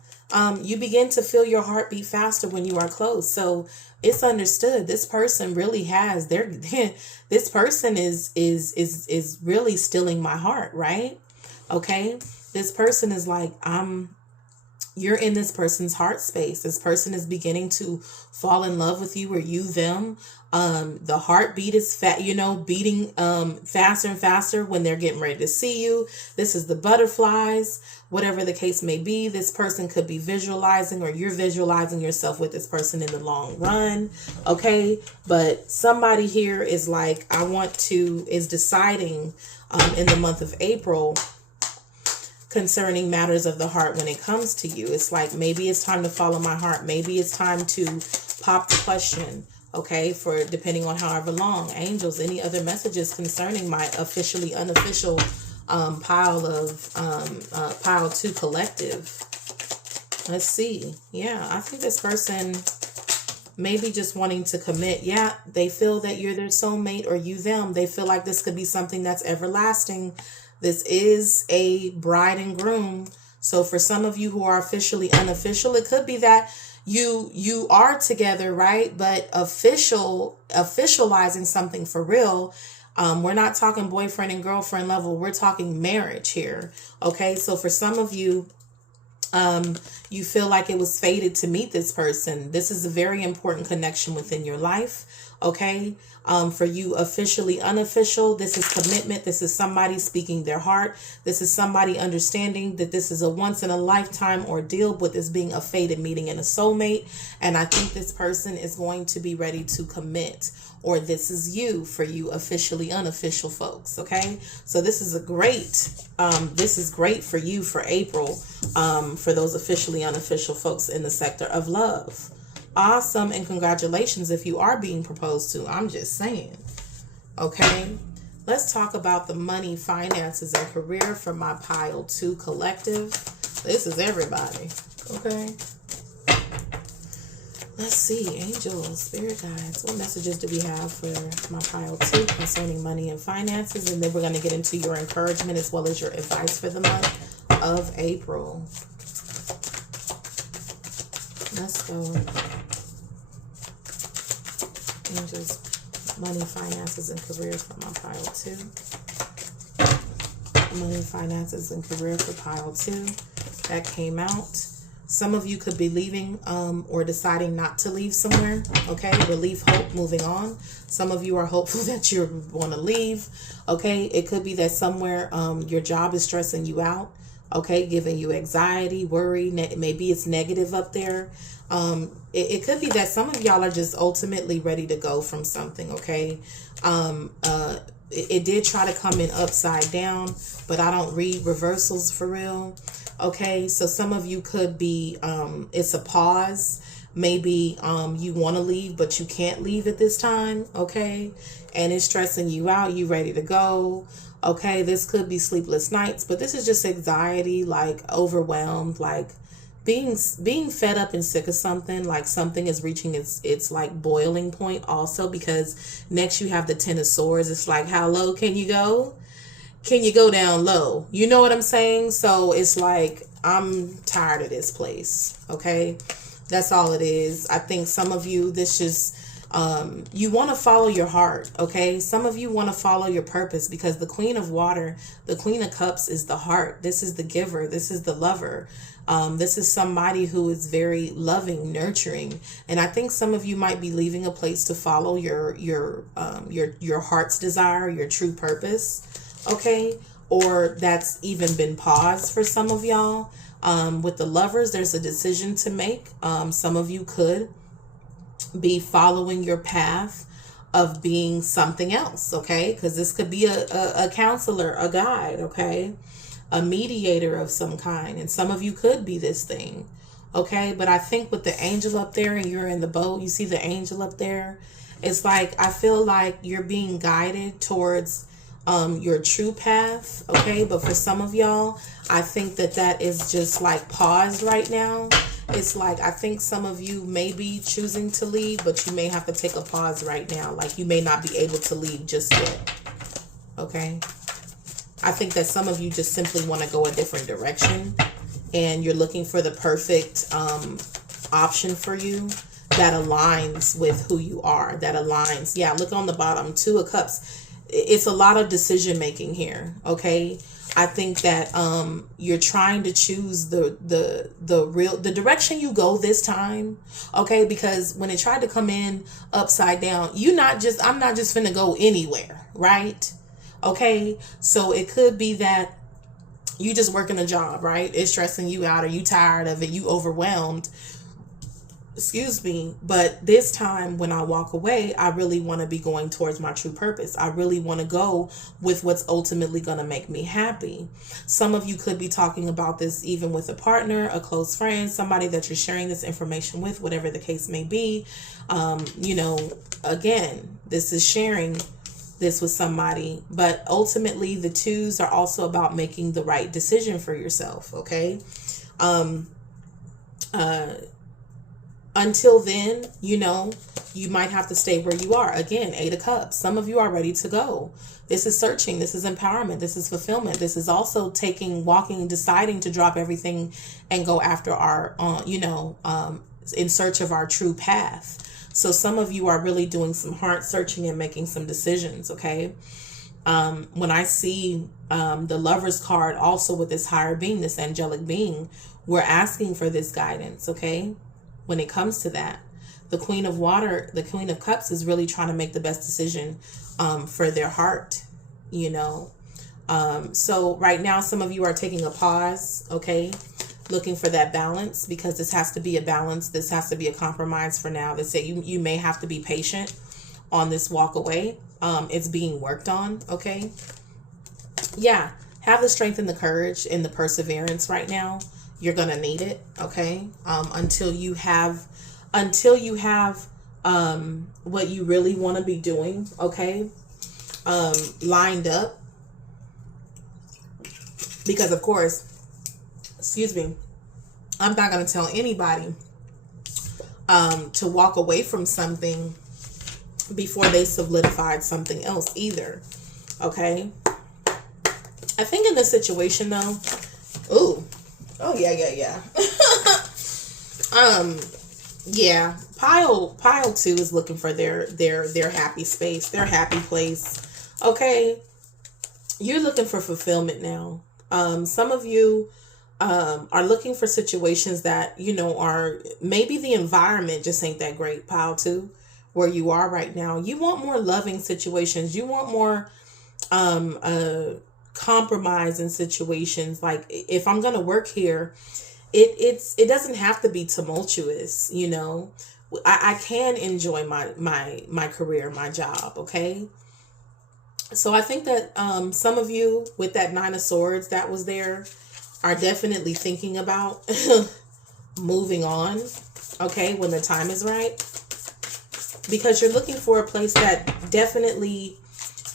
You begin to feel your heartbeat faster when you are close. So it's understood. This person really has this person is really stealing my heart, right? Okay. This person is like, you're in this person's heart space. This person is beginning to fall in love with you, or you them. The heartbeat is beating faster and faster when they're getting ready to see you. This is the butterflies, whatever the case may be. This person could be visualizing, or you're visualizing yourself with this person in the long run. Okay. But somebody here is like, is deciding in the month of April concerning matters of the heart when it comes to you. It's like, maybe it's time to follow my heart. Maybe it's time to pop the question, okay, for depending on however long. Angels, any other messages concerning my officially unofficial pile 2 collective? Let's see. Yeah, I think this person may be just wanting to commit. Yeah, they feel that you're their soulmate, or you them. They feel like this could be something that's everlasting. This is a bride and groom. So for some of you who are officially unofficial, it could be that you are together, right? But officializing something for real. We're not talking boyfriend and girlfriend level. We're talking marriage here. Okay. So for some of you, you feel like it was fated to meet this person. This is a very important connection within your life. Okay. For you officially unofficial, this is commitment. This is somebody speaking their heart. This is somebody understanding that this is a once in a lifetime ordeal, with this being a fated meeting and a soulmate. And I think this person is going to be ready to commit, or this is you for you officially unofficial folks. Okay. So this is great for you for April, for those officially unofficial folks in the sector of love. Awesome. And congratulations if you are being proposed to. I'm just saying. Okay. Let's talk about the money, finances, and career for my pile 2 collective. This is everybody. Okay. Let's see. Angels, spirit guides. What messages do we have for my pile 2 concerning money and finances? And then we're going to get into your encouragement as well as your advice for the month of April. Let's go. Angels, money, finances, and career for my pile 2. Money, finances, and career for pile 2. That came out. Some of you could be leaving or deciding not to leave somewhere. Okay, relief, hope, moving on. Some of you are hopeful that you want to leave. Okay, it could be that somewhere your job is stressing you out. Okay, giving you anxiety, worry. Maybe it's negative up there. It could be that some of y'all are just ultimately ready to go from something. Okay, it did try to come in upside down, but I don't read reversals for real. Okay, so some of you could be, it's a pause. Maybe you want to leave, but you can't leave at this time, okay? And it's stressing you out. You ready to go, okay? This could be sleepless nights, but this is just anxiety, like overwhelmed, like being fed up and sick of something, like something is reaching its like boiling point also, because next you have the Ten of Swords. It's like, how low can you go? Can you go down low? You know what I'm saying? So it's like, I'm tired of this place, okay? That's all it is. I think some of you, this is, you want to follow your heart, okay? Some of you want to follow your purpose, because the Queen of Water, the Queen of Cups is the heart. This is the giver. This is the lover. This is somebody who is very loving, nurturing. And I think some of you might be leaving a place to follow your heart's desire, your true purpose, okay? Or that's even been paused for some of y'all. With the Lovers, there's a decision to make. Some of you could be following your path of being something else, okay? Because this could be a counselor, a guide, okay? A mediator of some kind. And some of you could be this thing, okay? But I think with the angel up there and you're in the boat, you see the angel up there, it's like, I feel like you're being guided towards your true path, okay? But for some of y'all, I think that is just like paused right now. It's like, I think some of you may be choosing to leave, but you may have to take a pause right now. Like, you may not be able to leave just yet, okay? I think that some of you just simply want to go a different direction, and you're looking for the perfect option for you that aligns with who you are, that aligns. Yeah, look on the bottom, Two of Cups. It's a lot of decision making here, okay? I think that you're trying to choose the direction you go this time, okay? Because when it tried to come in upside down, I'm not just finna go anywhere, right? Okay, so it could be that you just working a job, right? It's stressing you out, or you tired of it, you overwhelmed, excuse me. But this time when I walk away, I really want to be going towards my true purpose. I really want to go with what's ultimately going to make me happy. Some of you could be talking about this even with a partner, a close friend, somebody that you're sharing this information with, whatever the case may be. You know, again, this is sharing this with somebody, but ultimately the twos are also about making the right decision for yourself, okay? Until then, you know, you might have to stay where you are. Again, Eight of Cups. Some of you are ready to go. This is searching. This is empowerment. This is fulfillment. This is also walking, deciding to drop everything and go after our, in search of our true path. So some of you are really doing some heart searching and making some decisions, okay? When I see the Lover's card also with this higher being, this angelic being, we're asking for this guidance, okay? When it comes to that, the Queen of Water, the Queen of Cups is really trying to make the best decision for their heart, you know? So right now, some of you are taking a pause, okay? Looking for that balance, because this has to be a balance. This has to be a compromise for now. They say you may have to be patient on this walk away. It's being worked on, okay? Yeah, have the strength and the courage and the perseverance right now. You're going to need it, okay? Until you have what you really want to be doing, okay? Lined up. Because, of course, excuse me, I'm not going to tell anybody to walk away from something before they solidified something else either, okay? I think in this situation, though, oh, yeah. Yeah, pile 2 is looking for their happy space, their happy place, okay? You're looking for fulfillment now. Some of you are looking for situations that, you know, are maybe the environment just ain't that great, pile 2, where you are right now. You want more loving situations. You want more compromise in situations. Like, if I'm going to work here, it doesn't have to be tumultuous, you know. I can enjoy my career, my job, okay? So I think that some of you with that Nine of Swords that was there are definitely thinking about moving on, okay, when the time is right. Because you're looking for a place that definitely,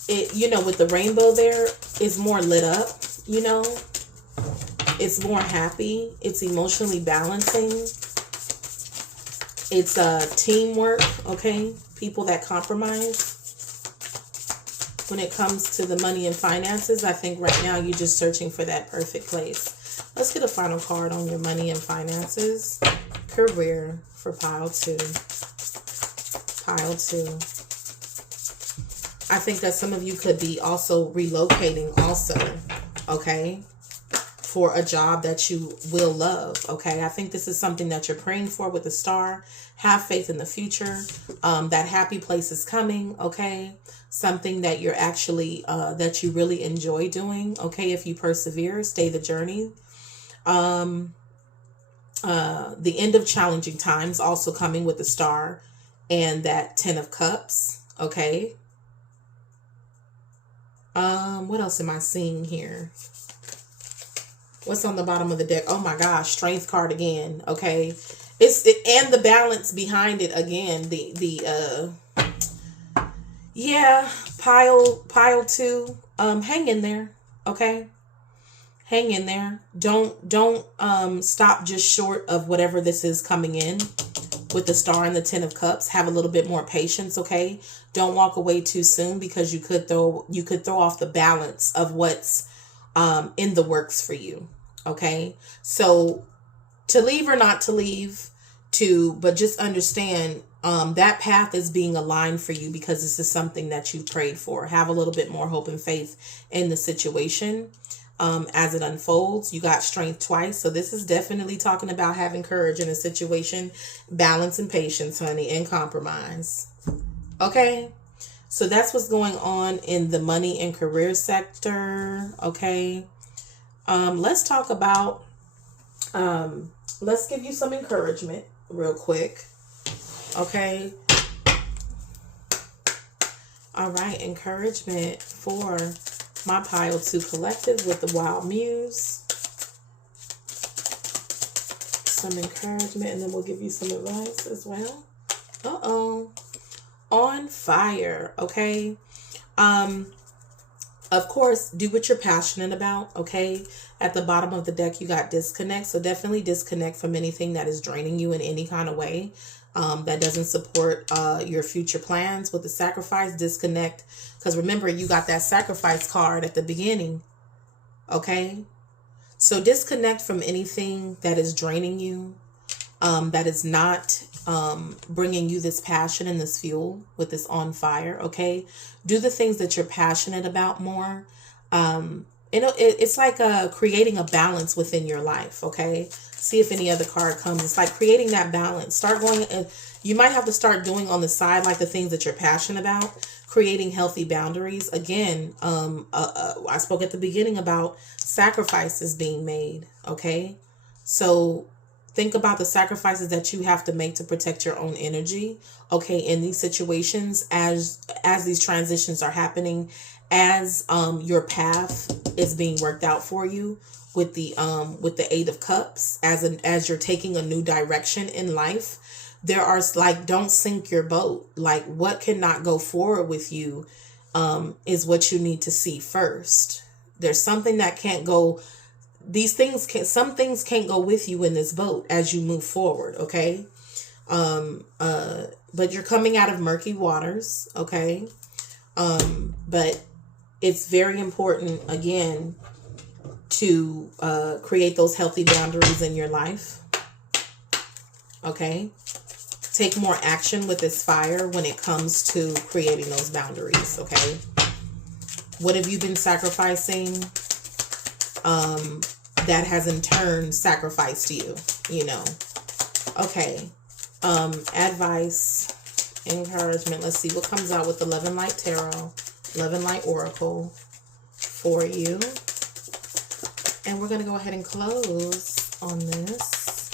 with the rainbow there, is more lit up, It's more happy. It's emotionally balancing. It's teamwork, okay? People that compromise. When it comes to the money and finances, I think right now you're just searching for that perfect place. Let's get a final card on your money and finances. Career for pile 2. Pile 2. I think that some of you could be also relocating also, okay, for a job that you will love, okay? I think this is something that you're praying for with the star. Have faith in the future. That happy place is coming, okay? Something that you're actually, that you really enjoy doing, okay? If you persevere, stay the journey. The end of challenging times also coming with the star and that 10 of cups, okay? What else am I seeing here? What's on the bottom of the deck? Oh my gosh, strength card again, okay? And the balance behind it again. Pile 2. Hang in there, okay? Hang in there. Don't stop just short of whatever this is coming in with the star and the 10 of cups. Have a little bit more patience, okay? Don't walk away too soon, because you could throw off the balance of what's in the works for you, okay? So to leave or not to leave, but just understand that path is being aligned for you, because this is something that you prayed for. Have a little bit more hope and faith in the situation as it unfolds. You got strength twice, so this is definitely talking about having courage in a situation, balance and patience, honey, and compromise. Okay, so that's what's going on in the money and career sector. Okay, let's talk about, let's give you some encouragement real quick. Okay. All right, encouragement for my pile 2 collective with the Wild Muse. Some encouragement, and then we'll give you some advice as well. On fire, okay? Of course, do what you're passionate about, okay? At the bottom of the deck, you got disconnect. So definitely disconnect from anything that is draining you in any kind of way. That doesn't support your future plans. With the sacrifice, disconnect. Because remember, you got that sacrifice card at the beginning. Okay? So disconnect from anything that is draining you. That is not bringing you this passion and this fuel with this on fire. Okay? Do the things that you're passionate about more. It's like creating a balance within your life. Okay? See if any other card comes. It's like creating that balance. Start going, you might have to start doing on the side, like the things that you're passionate about, creating healthy boundaries. Again, I spoke at the beginning about sacrifices being made. Okay. So think about the sacrifices that you have to make to protect your own energy. Okay. In these situations, as these transitions are happening, as your path is being worked out for you, with the 8 of cups, as you're taking a new direction in life, there are like, don't sink your boat. Like, what cannot go forward with you is what you need to see first. There's something that can't go. Some things can't go with you in this boat as you move forward. Okay. But you're coming out of murky waters. Okay. But it's very important, again, to create those healthy boundaries in your life. Okay. Take more action with this fire when it comes to creating those boundaries. Okay. What have you been sacrificing that has in turn sacrificed you? Okay. Advice, encouragement. Let's see what comes out with the Love and Light Tarot, Love and Light Oracle for you. And we're going to go ahead and close on this.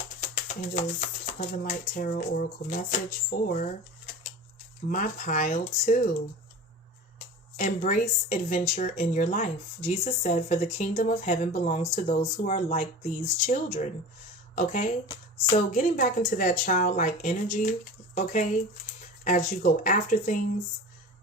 Angel's Love and Light Tarot Oracle message for my pile 2. Embrace adventure in your life. Jesus said, for the kingdom of heaven belongs to those who are like these children. Okay? So getting back into that childlike energy, okay, as you go after things,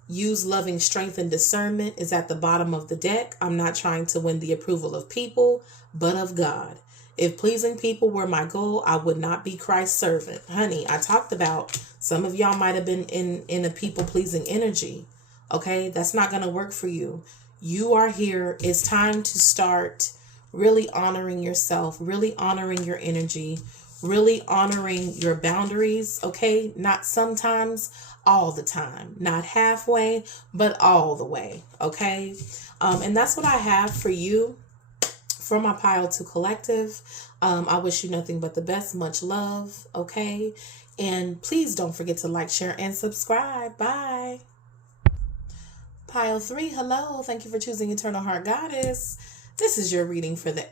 use loving strength and discernment is at the bottom of the deck. I'm not trying to win the approval of people, but of God. If pleasing people were my goal, I would not be Christ's servant. Honey, I talked about some of y'all might have been in a people-pleasing energy. Okay, that's not going to work for you. You are here. It's time to start really honoring yourself, really honoring your energy, really honoring your boundaries. Okay, not sometimes, all the time, not halfway, but all the way. Okay, and that's what I have for you for my Pile 2 Collective. I wish you nothing but the best. Much love. Okay, and please don't forget to like, share, and subscribe. Bye. Pile 3, hello. Thank you for choosing Eternal Heart Goddess. This is your reading for the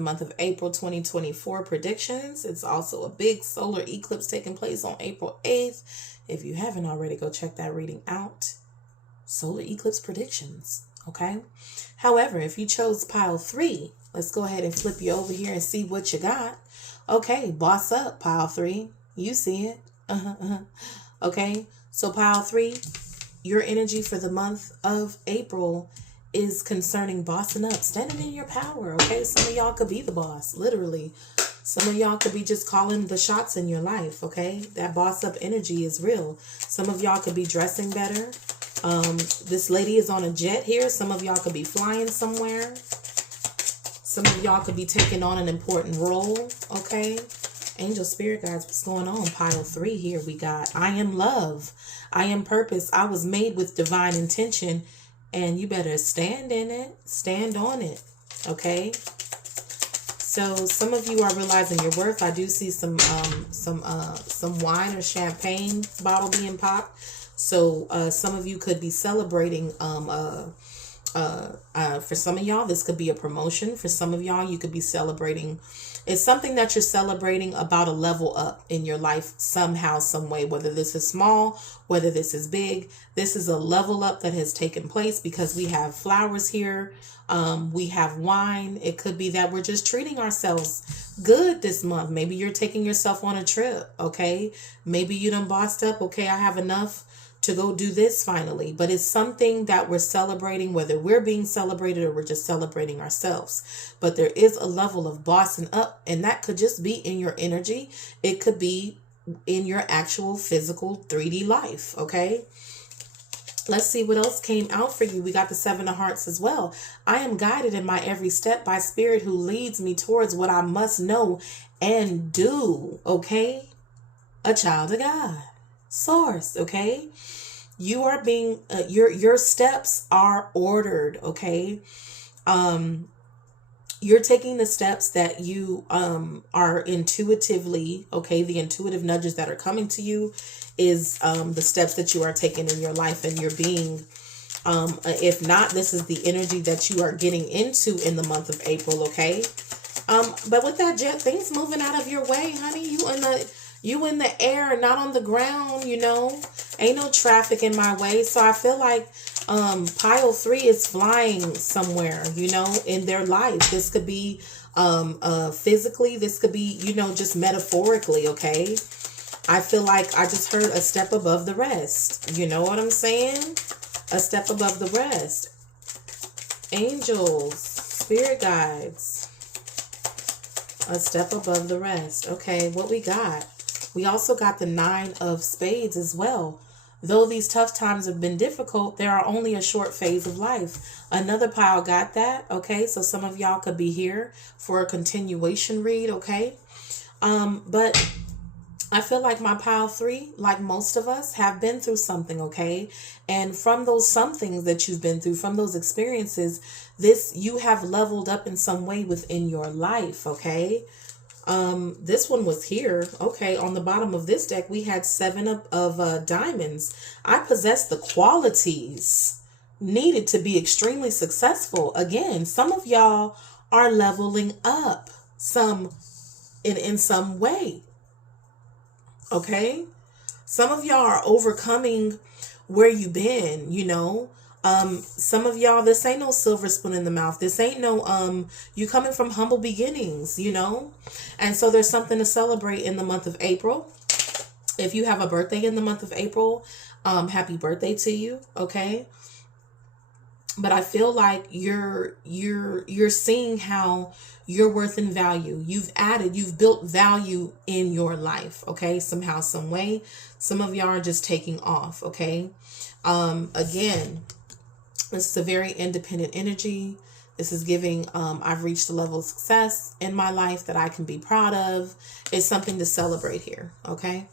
month of April 2024 predictions. It's also a big solar eclipse taking place on April 8th. If you haven't already, go check that reading out. Solar eclipse predictions, okay? However, if you chose Pile 3, let's go ahead and flip you over here and see what you got. Okay, boss up, Pile 3. You see it. Okay, so Pile 3, your energy for the month of April is concerning bossing up, standing in your power, okay? Some of y'all could be the boss, literally. Some of y'all could be just calling the shots in your life, okay? That boss up energy is real. Some of y'all could be dressing better. This lady is on a jet here. Some of y'all could be flying somewhere. Some of y'all could be taking on an important role, okay? Angel Spirit Guides, what's going on? Pile 3 here we got, I am love. I am purpose. I was made with divine intention. And you better stand in it. Stand on it. Okay? So some of you are realizing your worth. I do see some wine or champagne bottle being popped. So some of you could be celebrating. For some of y'all, this could be a promotion. For some of y'all, you could be celebrating. It's something that you're celebrating about a level up in your life somehow, some way, whether this is small, whether this is big. This is a level up that has taken place because we have flowers here. We have wine. It could be that we're just treating ourselves good this month. Maybe you're taking yourself on a trip. Okay. Maybe you done bossed up. Okay. I have enough to go do this finally, but it's something that we're celebrating, whether we're being celebrated or we're just celebrating ourselves. But there is a level of bossing up, and that could just be in your energy. It could be in your actual physical 3D life. Okay. Let's see what else came out for you. We got the 7 of Hearts as well. I am guided in my every step by Spirit who leads me towards what I must know and do. Okay. A child of God. Source. Okay. You are being, your steps are ordered. Okay. You're taking the steps that you are intuitively, okay, the intuitive nudges that are coming to you is the steps that you are taking in your life, and you're being, if not, this is the energy that you are getting into in the month of April, okay? But with that jet, things moving out of your way, honey. You in the air, not on the ground, you know. Ain't no traffic in my way. So I feel like Pile 3 is flying somewhere, you know, in their life. This could be physically. This could be, you know, just metaphorically, okay? I feel like I just heard a step above the rest. You know what I'm saying? A step above the rest. Angels, spirit guides. A step above the rest. Okay, what we got? We also got the 9 of Spades as well. Though these tough times have been difficult, they are only a short phase of life. Another pile got that. Okay, so some of y'all could be here for a continuation read. Okay, but I feel like my Pile 3, like most of us, have been through something, okay? And from those somethings that you've been through, from those experiences, you have leveled up in some way within your life, okay? This one was here, okay? On the bottom of this deck, we had 7 of diamonds. I possess the qualities needed to be extremely successful. Again, some of y'all are leveling up in some way. Okay, some of y'all are overcoming where you've been, you know. Some of y'all, this ain't no silver spoon in the mouth. This ain't no, you coming from humble beginnings, you know? And so there's something to celebrate in the month of April. If you have a birthday in the month of April, happy birthday to you. Okay. But I feel like you're seeing how your worth and value, you've built value in your life. Okay. Somehow, some way, some of y'all are just taking off. Okay. Again, this is a very independent energy. This is giving, I've reached a level of success in my life that I can be proud of. It's something to celebrate here. Okay.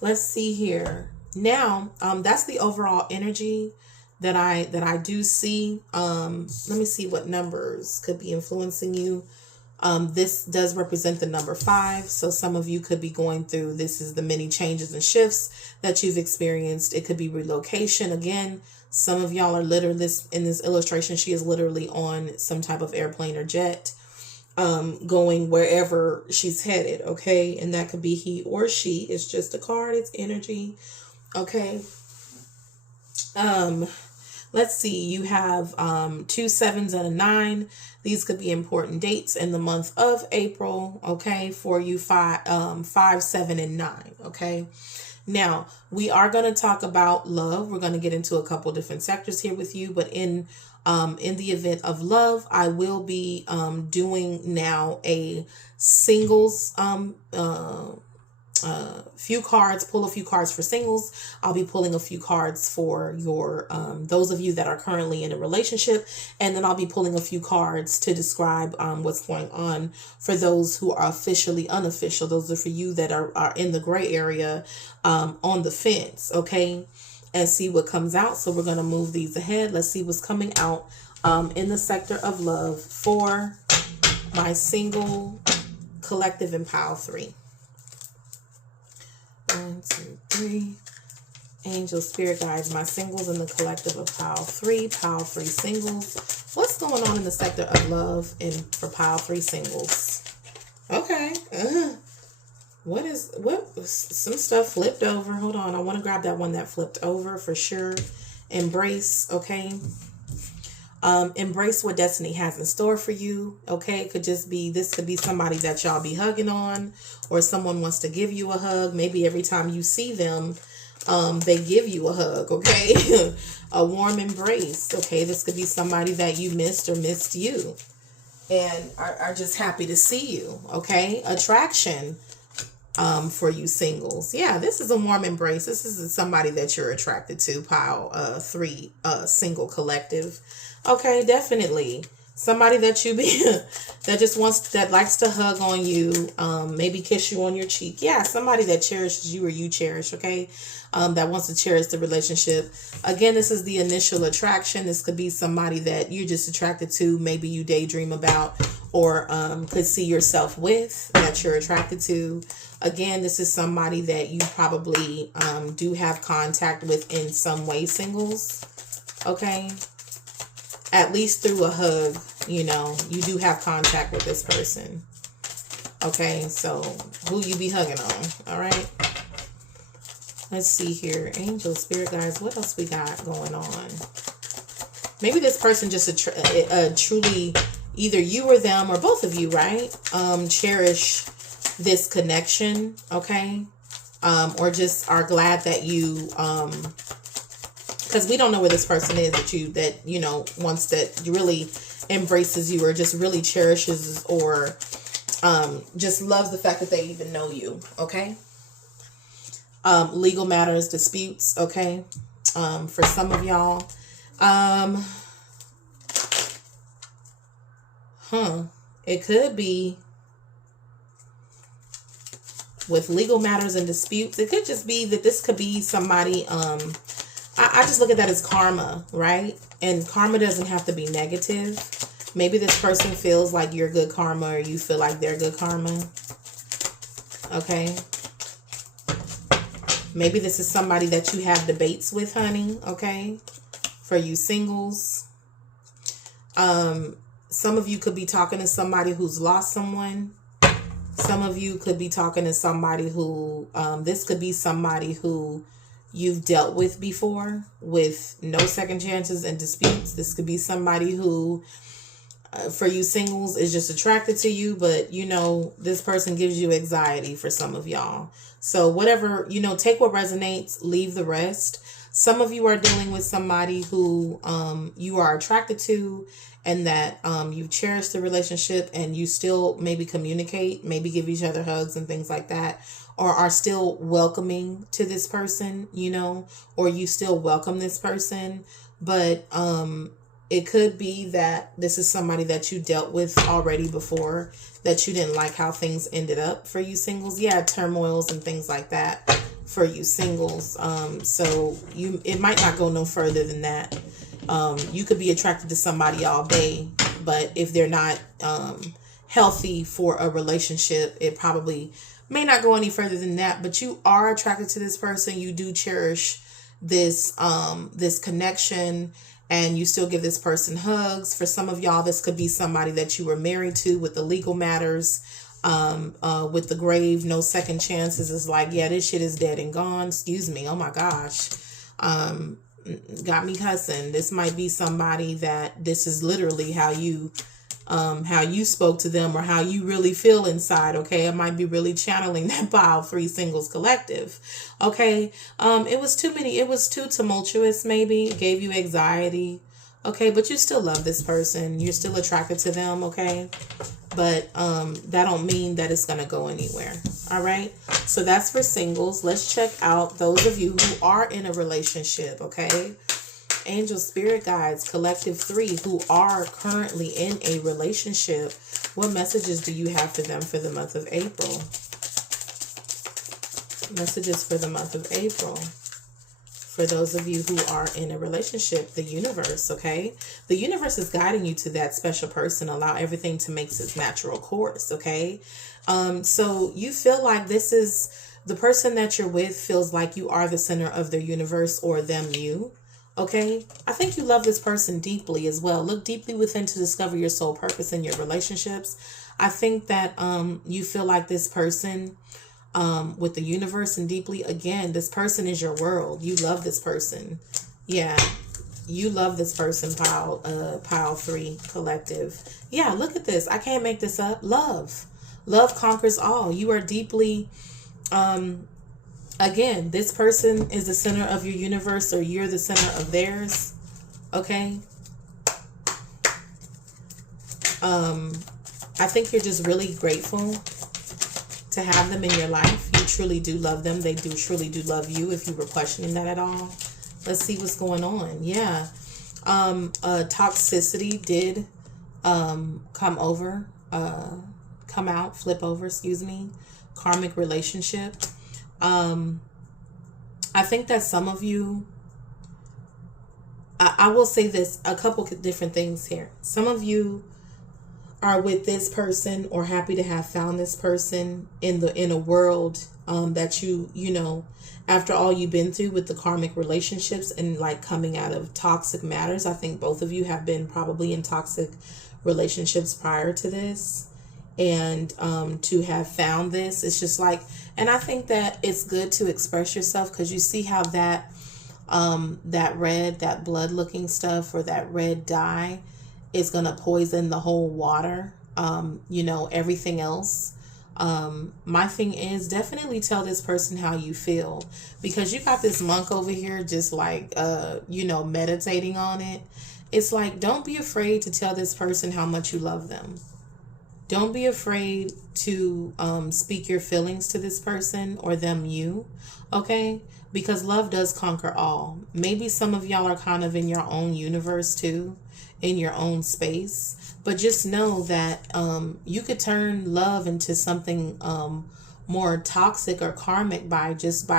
Let's see here. Now, that's the overall energy that I do see. Let me see what numbers could be influencing you. This does represent the number 5. So some of you could be going through, this is the many changes and shifts that you've experienced. It could be relocation. Again, some of y'all are literally, in this illustration, she is literally on some type of airplane or jet, going wherever she's headed. Okay. And that could be he or she. It's just a card. It's energy. Okay. Let's see. You have 2 7s and a 9. These could be important dates in the month of April. Okay, for you 5, 7, and 9. Okay. Now we are going to talk about love. We're going to get into a couple different sectors here with you, but in the event of love, I will be doing now a singles few cards, pull a few cards for singles. I'll be pulling a few cards for your those of you that are currently in a relationship, and then I'll be pulling a few cards to describe what's going on for those who are officially unofficial. Those are for you that are in the gray area, on the fence. Okay, and see what comes out. So we're going to move these ahead. Let's see what's coming out in the sector of love for my single, collective, and pile 3. 1, 2, 3. Angel, spirit guides, my singles in the collective of pile 3 singles. What's going on in the sector of love and for pile 3 singles? Okay. What some stuff flipped over. Hold on. I want to grab that one that flipped over for sure. Embrace. Okay. Embrace what destiny has in store for you. Okay. It could just be, this could be somebody that y'all be hugging on, or someone wants to give you a hug. Maybe every time you see them, they give you a hug. Okay. A warm embrace. Okay. This could be somebody that you missed or missed you and are just happy to see you. Okay. Attraction. For you singles. Yeah, this is a warm embrace. This is somebody that you're attracted to. Pile 3 single collective. Okay, definitely. Somebody that you be that likes to hug on you, maybe kiss you on your cheek. Yeah, somebody that cherishes you or you cherish, okay? That wants to cherish the relationship. Again, this is the initial attraction. This could be somebody that you're just attracted to, maybe you daydream about, or could see yourself with, that you're attracted to. Again, this is somebody that you probably do have contact with in some way, singles. Okay. At least through a hug, you know, you do have contact with this person. Okay. So who you be hugging on. All right. Let's see here. Angel, spirit guides. What else we got going on? Maybe this person just truly, either you or them or both of you, right? Cherish this connection, okay? Or just are glad that you, because we don't know where this person is that you know, wants, that really embraces you or just really cherishes or just loves the fact that they even know you, okay? Legal matters, disputes, okay? For some of y'all. It could be with legal matters and disputes. It could just be that this could be somebody, I just look at that as karma, right? And karma doesn't have to be negative. Maybe this person feels like you're good karma, or you feel like they're good karma. Okay. Maybe this is somebody that you have debates with, honey. Okay. For you singles. Some of you could be talking to somebody who's lost someone. Some of you could be talking to somebody who, this could be somebody who you've dealt with before with no second chances and disputes. This could be somebody who, for you singles, is just attracted to you, but you know, this person gives you anxiety for some of y'all. So whatever, you know, take what resonates, leave the rest. Some of you are dealing with somebody who you are attracted to, and that you cherish the relationship, and you still maybe communicate, maybe give each other hugs and things like that, or are still welcoming to this person, you know, or you still welcome this person. But it could be that this is somebody that you dealt with already before, that you didn't like how things ended up for you singles. Yeah, turmoils and things like that for you singles. So it might not go no further than that. You could be attracted to somebody all day, but if they're not healthy for a relationship, it probably may not go any further than that. But you are attracted to this person. You do cherish this this connection, and you still give this person hugs. For some of y'all, this could be somebody that you were married to with the legal matters, with the grave, no second chances. It's like, yeah, this shit is dead and gone. Excuse me. Oh my gosh. Got me cussing. This might be somebody that this is literally how you spoke to them, or how you really feel inside. Okay. It might be really channeling that Pile 3 Singles Collective. Okay. It was too many. It was too tumultuous. Maybe it gave you anxiety. Okay. But you still love this person. You're still attracted to them. Okay. But that don't mean that it's going to go anywhere. All right. So that's for singles. Let's check out those of you who are in a relationship. Okay. Angel, spirit guides, collective 3 who are currently in a relationship. What messages do you have for them for the month of April? Messages for the month of April. For those of you who are in a relationship, the universe, okay? The universe is guiding you to that special person. Allow everything to make its natural course, okay? So you feel like this is the person that you're with, feels like you are the center of their universe, or them, you. Okay, I think you love this person deeply as well. Look deeply within to discover your soul purpose in your relationships. I think that you feel like this person, with the universe and deeply, again, this person is your world. You love this person. Yeah, you love this person, Pile 3 Collective. Yeah, look at this. I can't make this up. Love conquers all. You are deeply again, this person is the center of your universe, or you're the center of theirs. Okay. I think you're just really grateful to have them in your life. You truly do love them. They do truly do love you, if you were questioning that at all. Let's see what's going on. Yeah. Toxicity did come out, flip over, excuse me. Karmic relationship. I think that some of you, I will say this, a couple different things here. Some of you are with this person, or happy to have found this person in a world that you know, after all you've been through with the karmic relationships and like coming out of toxic matters. I think both of you have been probably in toxic relationships prior to this. And to have found this, it's just like, and I think that it's good to express yourself, because you see how that that blood looking stuff, or that red dye, is going to poison the whole water, you know, everything else. My thing is, definitely tell this person how you feel, because you got this monk over here just like, you know, meditating on it. It's like, don't be afraid to tell this person how much you love them. Don't be afraid to speak your feelings to this person, or them, you. Okay? Because love does conquer all. Maybe some of y'all are kind of in your own universe too, in your own space. But just know that you could turn love into something more toxic or karmic by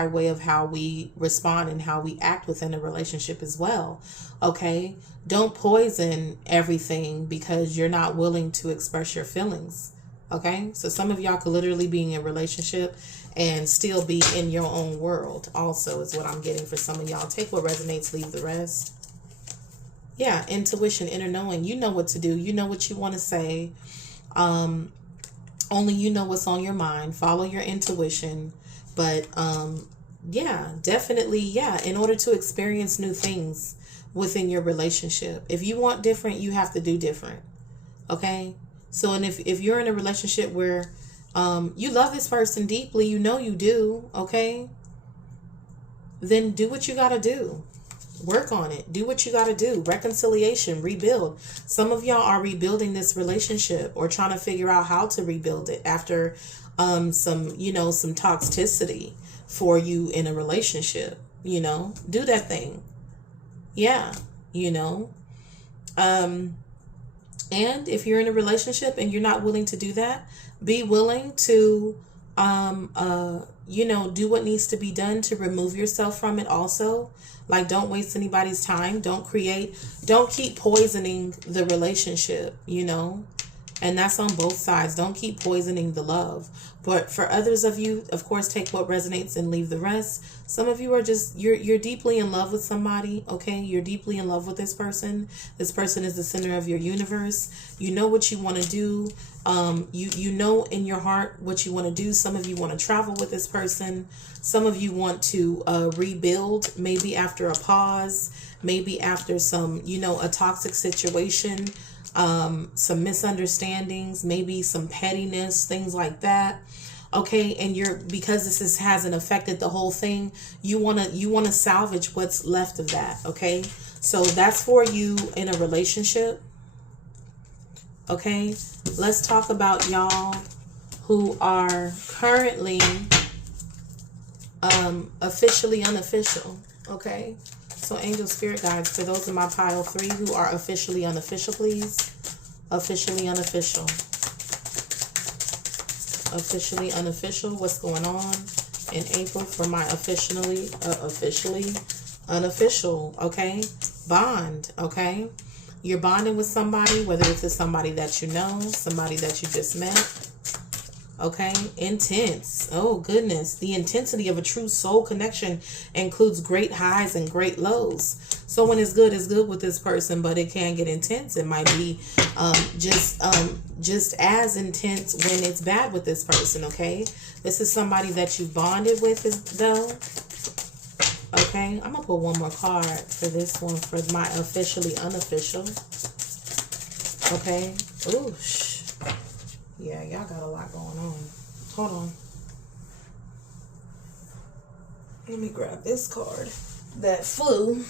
way of how we respond and how we act within a relationship as well. Okay? Don't poison everything because you're not willing to express your feelings. Okay? So some of y'all could literally be in a relationship and still be in your own world also, is what I'm getting for some of y'all. Take what resonates, leave the rest. Yeah, intuition, inner knowing. You know what to do. You know what you want to say. Only you know what's on your mind. Follow your intuition. But Yeah, definitely. Yeah. In order to experience new things within your relationship. If you want different, you have to do different. Okay. So, and if you're in a relationship where you love this person deeply, you know you do, okay, then do what you got to do. Work on it. Do what you got to do. Reconciliation, rebuild. Some of y'all are rebuilding this relationship or trying to figure out how to rebuild it after some, some toxicity for you in a relationship. Do that thing. Yeah, you know. Um, and if you're in a relationship and you're not willing to do that, be willing to do what needs to be done to remove yourself from it also. Like, don't waste anybody's time. Don't keep poisoning the relationship. And that's on both sides. Don't keep poisoning the love. But for others of you, of course, take what resonates and leave the rest. Some of you are just, you're deeply in love with somebody, okay? You're deeply in love with this person. This person is the center of your universe. You know what you want to do. You know in your heart what you want to do. Some of you want to travel with this person. Some of you want to rebuild, maybe after a pause, maybe after some, a toxic situation, some misunderstandings, maybe some pettiness, things like that. Okay, and because hasn't affected the whole thing, you wanna salvage what's left of that. Okay, so that's for you in a relationship. Okay, let's talk about y'all who are currently officially unofficial. Okay, so angel spirit guides, for those in my pile 3 who are officially unofficial, please. Officially unofficial. Officially unofficial. What's going on in April for my officially unofficial? Okay, bond. Okay, you're bonding with somebody, whether it's somebody that you know, somebody that you just met. Okay, intense. Oh goodness, the intensity of a true soul connection includes great highs and great lows. So when it's good with this person, but it can get intense. It might be just as intense when it's bad with this person. Okay, this is somebody that you bonded with, though. Okay, I'm gonna put one more card for this one for my officially unofficial. Okay. Ooh. Yeah, y'all got a lot going on. Hold on. Let me grab this card that flew.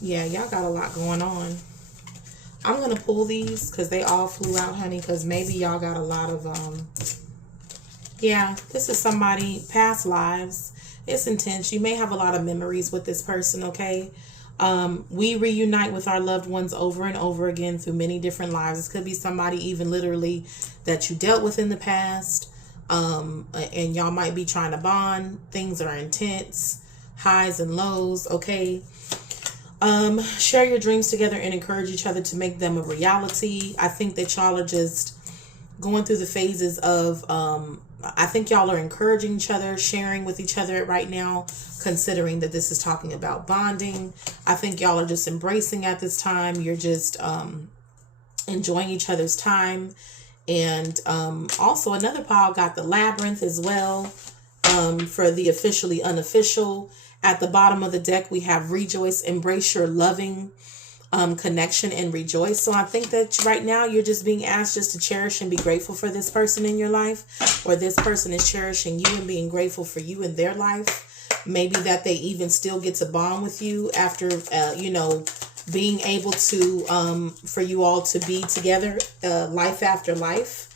Yeah, y'all got a lot going on. I'm going to pull these because they all flew out, honey, because maybe y'all got a lot of, yeah, this is somebody, past lives. It's intense. You may have a lot of memories with this person, okay? We reunite with our loved ones over and over again through many different lives. This could be somebody even literally that you dealt with in the past. And y'all might be trying to bond. Things are intense, highs and lows. Okay. Share your dreams together and encourage each other to make them a reality. I think that y'all are just going through the phases of, I think y'all are encouraging each other, sharing with each other right now, considering that this is talking about bonding. I think y'all are just embracing at this time. You're just enjoying each other's time. And also another pile got the labyrinth as well for the officially unofficial. At the bottom of the deck, we have rejoice, embrace your loving connection and rejoice. So I think that right now you're just being asked just to cherish and be grateful for this person in your life, or this person is cherishing you and being grateful for you in their life. Maybe that they even still get to bond with you after, being able to, for you all to be together, life after life.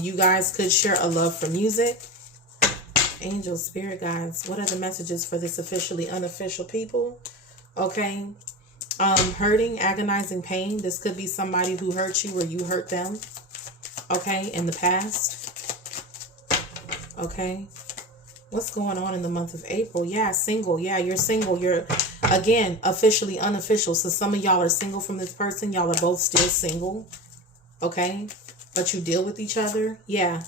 You guys could share a love for music. Angel, spirit guides, what are the messages for this officially unofficial people? Okay. Hurting, agonizing pain. This could be somebody who hurt you or you hurt them. Okay, in the past. Okay. What's going on in the month of April? Yeah, single. Yeah, you're single. You're, again, officially unofficial. So some of y'all are single from this person. Y'all are both still single. Okay. But you deal with each other. Yeah.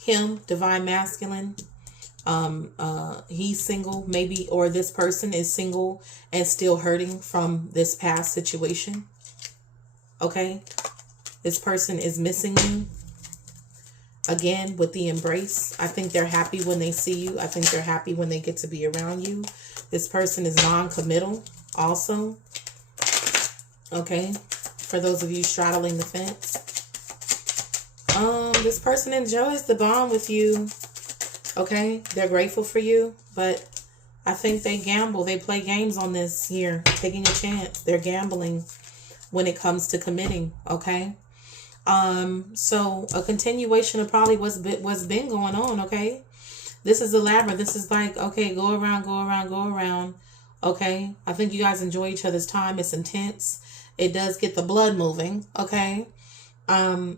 Him, divine masculine. He's single, maybe, or this person is single and still hurting from this past situation. Okay. This person is missing you. Again, with the embrace, I think they're happy when they see you. I think they're happy when they get to be around you. This person is non-committal also. Okay, for those of you straddling the fence. This person enjoys the bond with you. Okay, they're grateful for you, but I think they gamble. They play games on this here, taking a chance. They're gambling when it comes to committing. Okay. So a continuation of probably what's been going on. Okay. This is a labyrinth. This is like, okay, go around, go around, go around. Okay. I think you guys enjoy each other's time. It's intense. It does get the blood moving. Okay.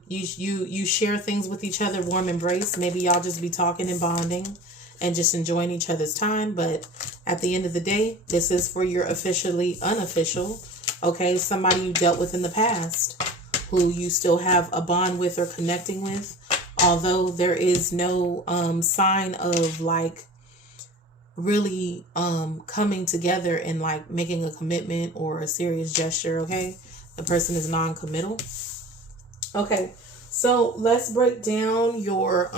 You share things with each other, warm embrace. Maybe y'all just be talking and bonding and just enjoying each other's time. But at the end of the day, this is for your officially unofficial. Okay. Somebody you dealt with in the past who you still have a bond with or connecting with. Although there is no sign of like really coming together and like making a commitment or a serious gesture. Okay. The person is non-committal. Okay. So let's break down your,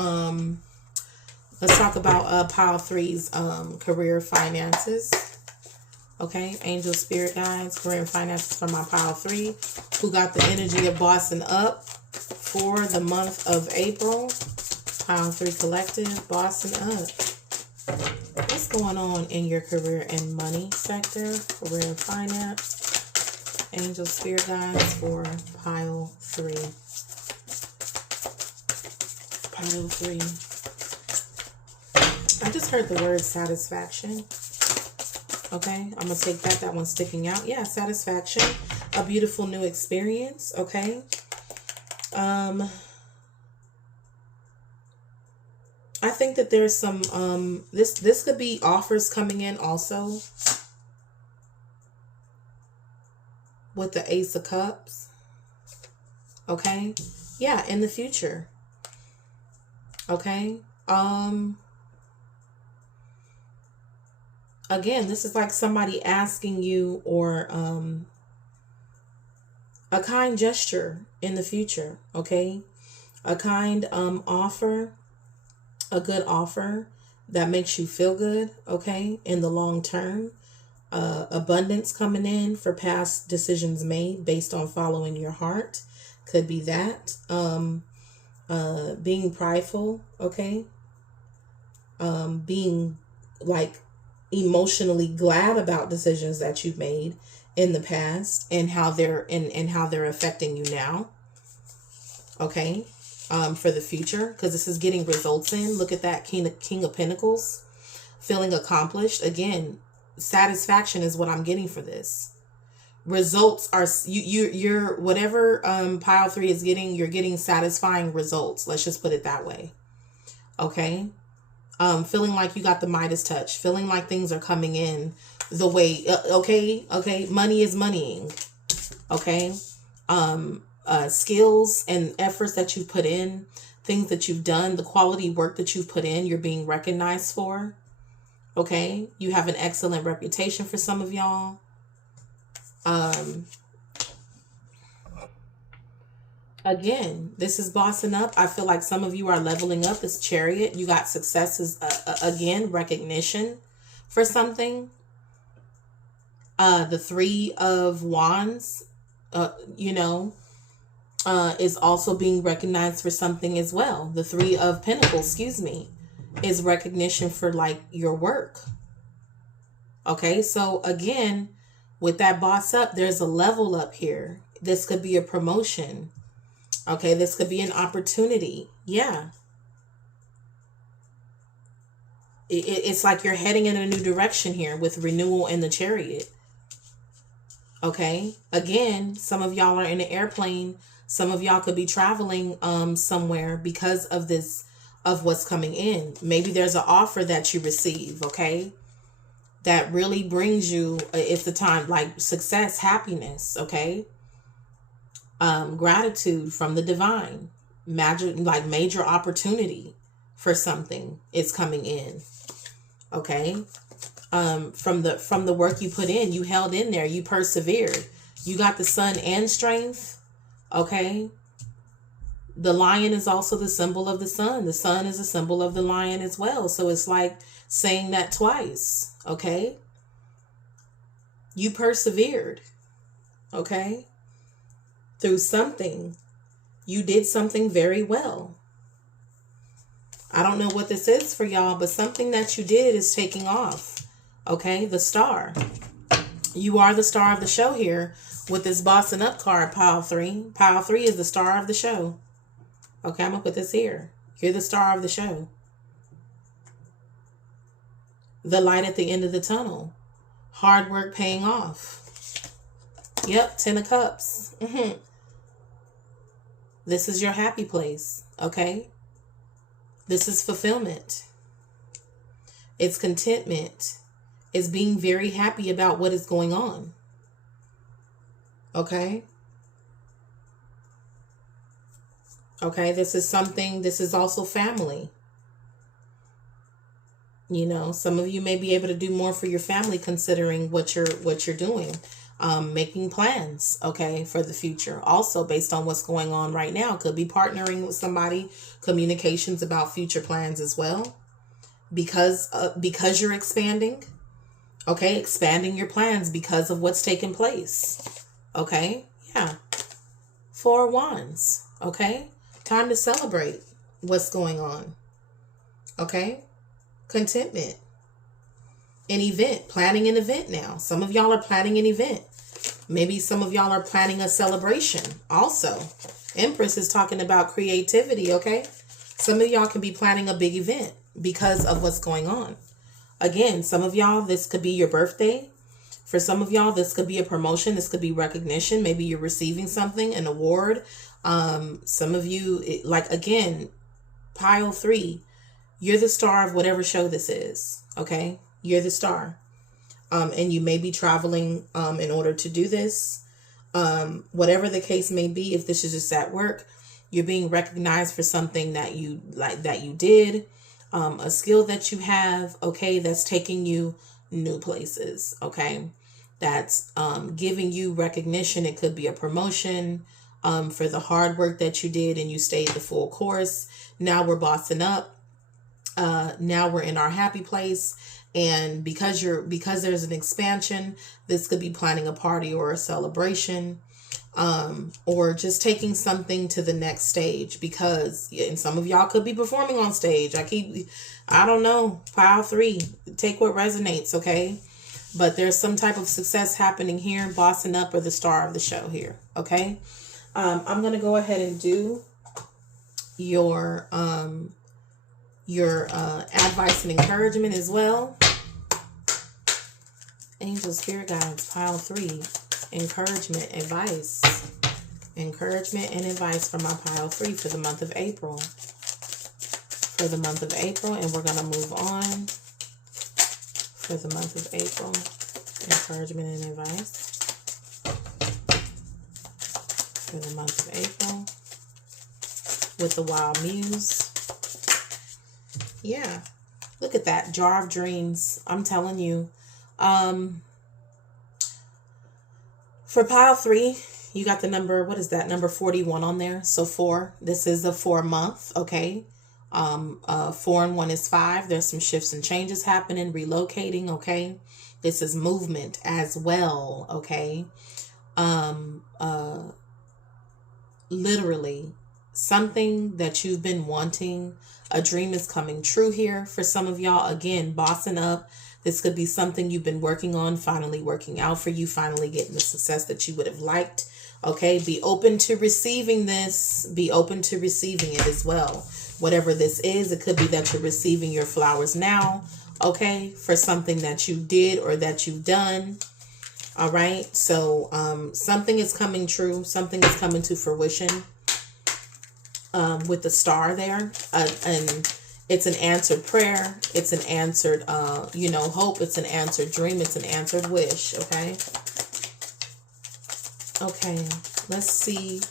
let's talk about pile 3's career finances. Okay. Angel, spirit guides, career and finances for my pile 3 who got the energy of bossing up for the month of April. Pile 3 collective, bossing up. What's going on in your career and money sector? Career and finance. Angel, spirit guides for pile 3. Pile 3. I just heard the word satisfaction. Okay, I'm going to take that. That one's sticking out. Yeah, satisfaction. A beautiful new experience. Okay. I think that there's some, this could be offers coming in also with the Ace of Cups. Okay. Yeah, in the future. Okay. Again, this is like somebody asking you or, a kind gesture in the future. Okay. A kind, offer. A good offer that makes you feel good, okay, in the long term. Abundance coming in for past decisions made based on following your heart. Could be that. Being prideful, okay. Being like emotionally glad about decisions that you've made in the past and how they're and how they're affecting you now. Okay. For the future, because this is getting results in. Look at that King of Pentacles, feeling accomplished. Again, satisfaction is what I'm getting for this. Results are you're whatever pile 3 is getting. You're getting satisfying results. Let's just put it that way. Okay, feeling like you got the Midas touch. Feeling like things are coming in the way. Okay. Money is moneying. Okay. Skills and efforts that you've put in, things that you've done, the quality work that you've put in, you're being recognized for. Okay. You have an excellent reputation for some of y'all. Again, this is bossing up. I feel like some of you are leveling up. This Chariot, you got successes, again, recognition for something. The 3 of Wands, is also being recognized for something as well. The 3 of Pentacles, is recognition for like your work. Okay, so again, with that boss up, there's a level up here. This could be a promotion. Okay, this could be an opportunity. Yeah. It's like you're heading in a new direction here with renewal and the Chariot. Okay, again, some of y'all are in an airplane. Some of y'all could be traveling somewhere because of this, of what's coming in. Maybe there's an offer that you receive, okay, that really brings you, it's the time, like success, happiness, okay, gratitude from the divine, major opportunity for something is coming in, okay. From the work you put in, you held in there, you persevered, you got the sun and strength. Okay. The lion is also the symbol of the sun. The sun is a symbol of the lion as well. So it's like saying that twice. Okay. You persevered. Okay. Through something. You did something very well. I don't know what this is for y'all, but something that you did is taking off. Okay. The star. You are the star of the show here with this bossing up card, pile 3. Pile 3 is the star of the show. Okay, I'm going to put this here. You're the star of the show. The light at the end of the tunnel. Hard work paying off. Yep, 10 of Cups. This is your happy place, okay? This is fulfillment. It's contentment. It's being very happy about what is going on. Okay? Okay, this is something, this is also family. You know, some of you may be able to do more for your family considering what you're doing. Making plans, okay, for the future. Also, based on what's going on right now, could be partnering with somebody, communications about future plans as well. Because you're expanding. Okay, expanding your plans because of what's taking place. Okay, yeah. 4 of Wands. Okay, time to celebrate what's going on. Okay, contentment. An event, planning an event now. Some of y'all are planning an event. Maybe some of y'all are planning a celebration also. Empress is talking about creativity, okay? Some of y'all can be planning a big event because of what's going on. Again, some of y'all, this could be your birthday. For some of y'all, this could be a promotion. This could be recognition. Maybe you're receiving something, an award. Some of you, like, again, pile 3, you're the star of whatever show this is, okay? You're the star. And you may be traveling in order to do this. Whatever the case may be, if this is just at work, you're being recognized for something that you did, a skill that you have, okay, that's taking you new places, okay? That's giving you recognition. It could be a promotion for the hard work that you did and you stayed the full course. Now we're bossing up. Now we're in our happy place. And because there's an expansion, this could be planning a party or a celebration, or just taking something to the next stage, because, and some of y'all could be performing on stage. I don't know, pile 3, take what resonates. Okay. But there's some type of success happening here, bossing up, or the star of the show here. Okay. I'm going to go ahead and do your advice and encouragement as well. Angel, spirit guides, pile 3, encouragement, advice. Encouragement and advice for my pile 3 for the month of April. For the month of April, and we're going to move on. For the month of April, encouragement and advice. For the month of April, with the Wild Muse. Yeah, look at that, Jar of Dreams. I'm telling you. For pile 3, you got the number, what is that? Number 41 on there. So 4, this is a 4 month. Okay. 4 and 1 is 5. There's some shifts and changes happening, relocating. Okay. This is movement as well. Okay. Literally something that you've been wanting, a dream is coming true here for some of y'all. Again, bossing up. This could be something you've been working on, finally working out for you, finally getting the success that you would have liked. Okay, be open to receiving this. Be open to receiving it as well. Whatever this is, it could be that you're receiving your flowers now, okay, for something that you did or that you've done. All right, so something is coming true. Something is coming to fruition with the star there. And it's an answered prayer. It's an answered, hope. It's an answered dream. It's an answered wish. Okay. Okay. Let's see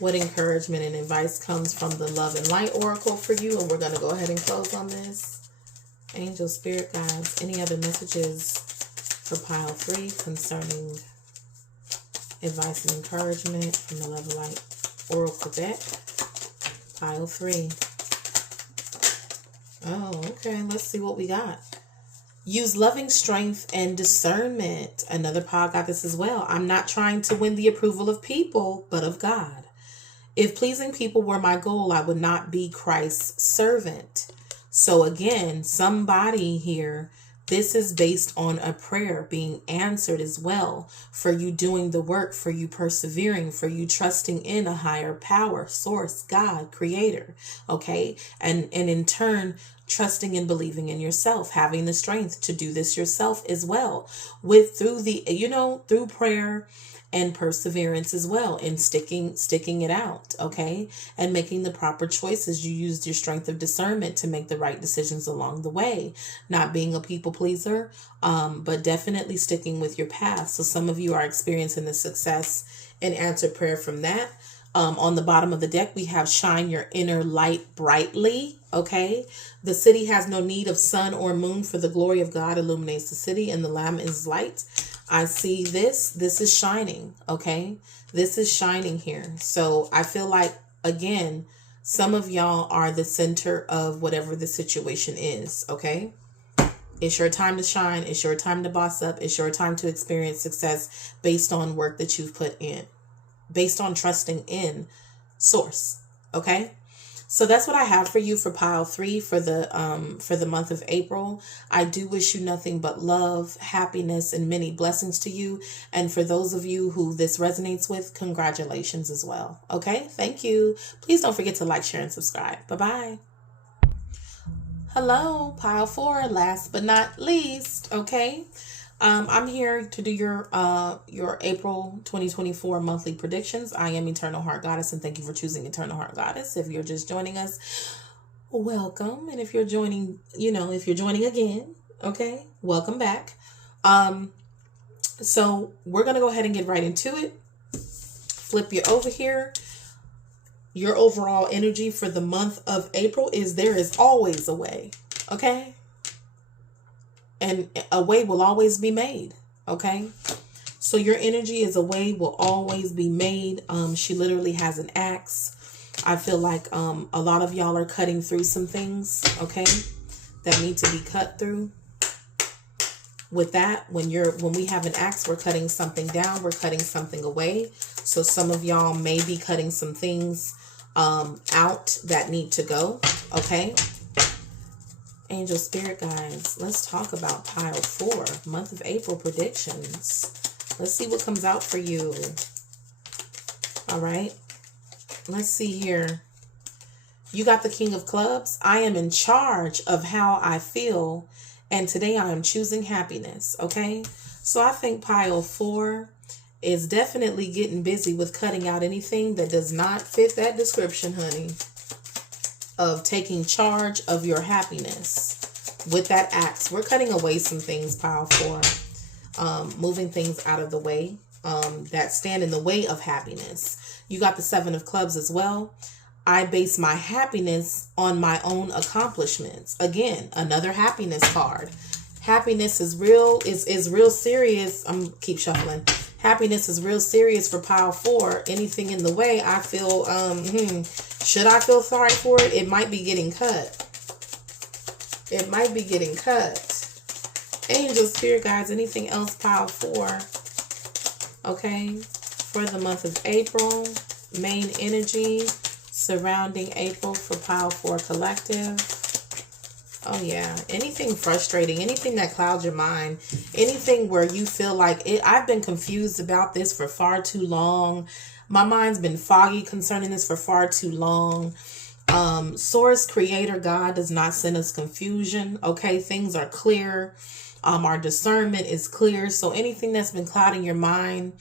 what encouragement and advice comes from the Love and Light Oracle for you. And we're going to go ahead and close on this. Angel, spirit guides, any other messages for pile 3 concerning advice and encouragement from the Love and Light Oracle deck? Pile 3. Oh, okay. Let's see what we got. Use loving strength and discernment. Another pile got this as well. I'm not trying to win the approval of people, but of God. If pleasing people were my goal, I would not be Christ's servant. So again, somebody here, this is based on a prayer being answered as well, for you doing the work, for you persevering, for you trusting in a higher power, source, God, creator. Okay. And in turn, trusting and believing in yourself, having the strength to do this yourself as well, through prayer and perseverance as well, and sticking it out, okay, and making the proper choices. You used your strength of discernment to make the right decisions along the way, not being a people pleaser, but definitely sticking with your path. So some of you are experiencing the success and answered prayer from that. On the bottom of the deck, we have shine your inner light brightly. Okay. The city has no need of sun or moon, for the glory of God illuminates the city and the Lamb is light. I see this. This is shining. Okay. This is shining here. So I feel like, again, some of y'all are the center of whatever the situation is. Okay. It's your time to shine. It's your time to boss up. It's your time to experience success based on work that you've put in, based on trusting in source. Okay. So that's what I have for you for pile 3 for the month of April. I do wish you nothing but love, happiness, and many blessings to you. And for those of you who this resonates with, congratulations as well. Okay. Thank you. Please don't forget to like, share, and subscribe. Bye-bye. Hello, pile 4, last but not least. Okay. I'm here to do your April 2024 monthly predictions. I am Eternal Heart Goddess, and thank you for choosing Eternal Heart Goddess. If you're just joining us, welcome. And if you're joining, if you're joining again, okay, welcome back. So we're going to go ahead and get right into it. Flip you over here. Your overall energy for the month of April is there is always a way, okay? And a way will always be made. Okay. So your energy is a way will always be made. She literally has an axe. I feel like a lot of y'all are cutting through some things. Okay. That need to be cut through. With that, when we have an axe, we're cutting something down. We're cutting something away. So some of y'all may be cutting some things out that need to go. Okay. Angel Spirit Guides, let's talk about pile 4, month of April predictions. Let's see what comes out for you. All right. Let's see here. You got the King of Clubs. I am in charge of how I feel, and today I am choosing happiness. Okay. So I think pile 4 is definitely getting busy with cutting out anything that does not fit that description, honey, of taking charge of your happiness. With that axe, we're cutting away some things, pile 4, moving things out of the way that stand in the way of happiness. You got the 7 of Clubs as well. I base my happiness on my own accomplishments. Again, another happiness card. Happiness is real, is real serious. I'm keep shuffling. Happiness is real serious for pile 4. Anything in the way, I feel, should I feel sorry for it? It might be getting cut. It might be getting cut. Angel Spirit Guides, anything else, pile 4? Okay. For the month of April, main energy surrounding April for pile 4 collective. Oh, yeah. Anything frustrating, anything that clouds your mind, anything where you feel like it. I've been confused about this for far too long. My mind's been foggy concerning this for far too long. Source, creator, God does not send us confusion. Okay. Things are clear. Our discernment is clear. So anything that's been clouding your mind,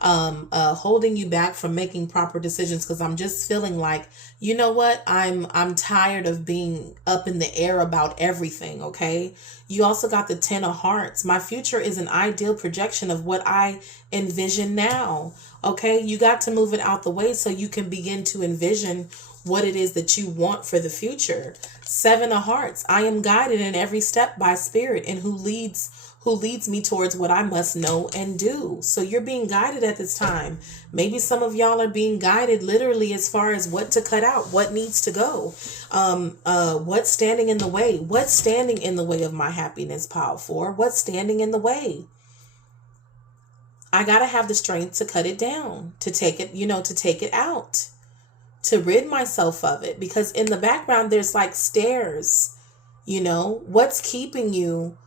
holding you back from making proper decisions, because I'm just feeling like, you know what, I'm tired of being up in the air about everything. Okay. You also got the 10 of Hearts. My future is an ideal projection of what I envision now. Okay. You got to move it out the way so you can begin to envision what it is that you want for the future. Seven of Hearts. I am guided in every step by Spirit, and who leads me towards what I must know and do. So you're being guided at this time. Maybe some of y'all are being guided literally as far as what to cut out, what needs to go, what's standing in the way. What's standing in the way of my happiness, Pile 4? What's standing in the way? I gotta have the strength to cut it down, to take it, to take it out, to rid myself of it. Because in the background, there's like stairs, what's keeping you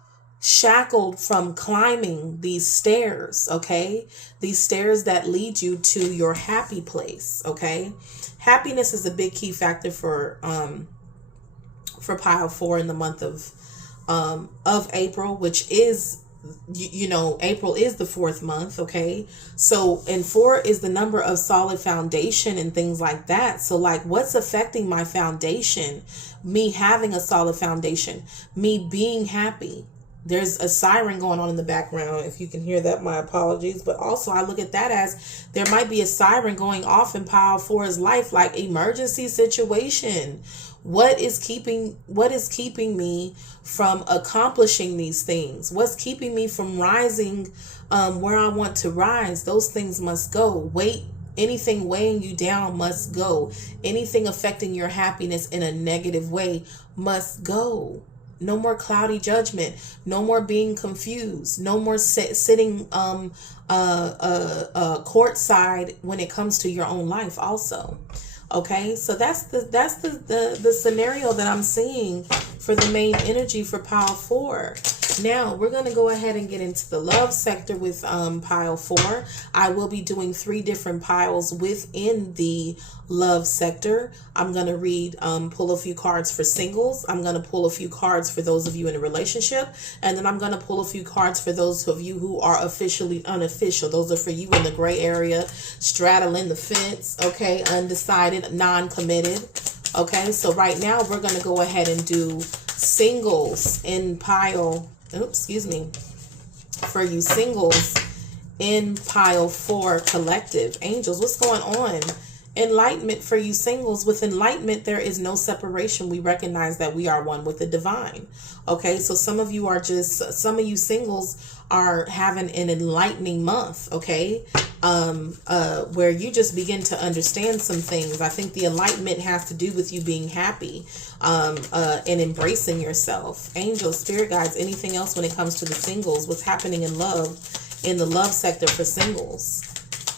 shackled from climbing these stairs, okay? These stairs that lead you to your happy place, okay? Happiness is a big key factor for Pile 4 in the month of April, which is, April is the 4th month, okay? So, and 4 is the number of solid foundation and things like that. So like, what's affecting my foundation? Me having a solid foundation, me being happy. There's a siren going on in the background. If you can hear that, my apologies. But also I look at that as there might be a siren going off in Pile 4's life, like emergency situation. What is keeping me from accomplishing these things? What's keeping me from rising where I want to rise? Those things must go. Anything weighing you down must go. Anything affecting your happiness in a negative way must go. No more cloudy judgment. No more being confused. No more sitting courtside when it comes to your own life also. Okay, so that's the scenario that I'm seeing for the main energy for Pile 4. Now we're going to go ahead and get into the love sector with Pile 4. I will be doing 3 different piles within the love sector. I'm going to pull a few cards for singles. I'm going to pull a few cards for those of you in a relationship. And then I'm going to pull a few cards for those of you who are officially unofficial. Those are for you in the gray area, straddling the fence, okay, undecided, non-committed. Okay, so right now we're going to go ahead and do singles in Pile, for you singles in Pile 4 collective. Angels, what's going on? Enlightenment for you singles. With enlightenment, there is no separation. We recognize that we are one with the divine. Okay, so some of you singles are having an enlightening month, okay? Where you just begin to understand some things. I think the enlightenment has to do with you being happy and embracing yourself. Angels, spirit guides, anything else when it comes to the singles? What's happening in love, in the love sector for singles?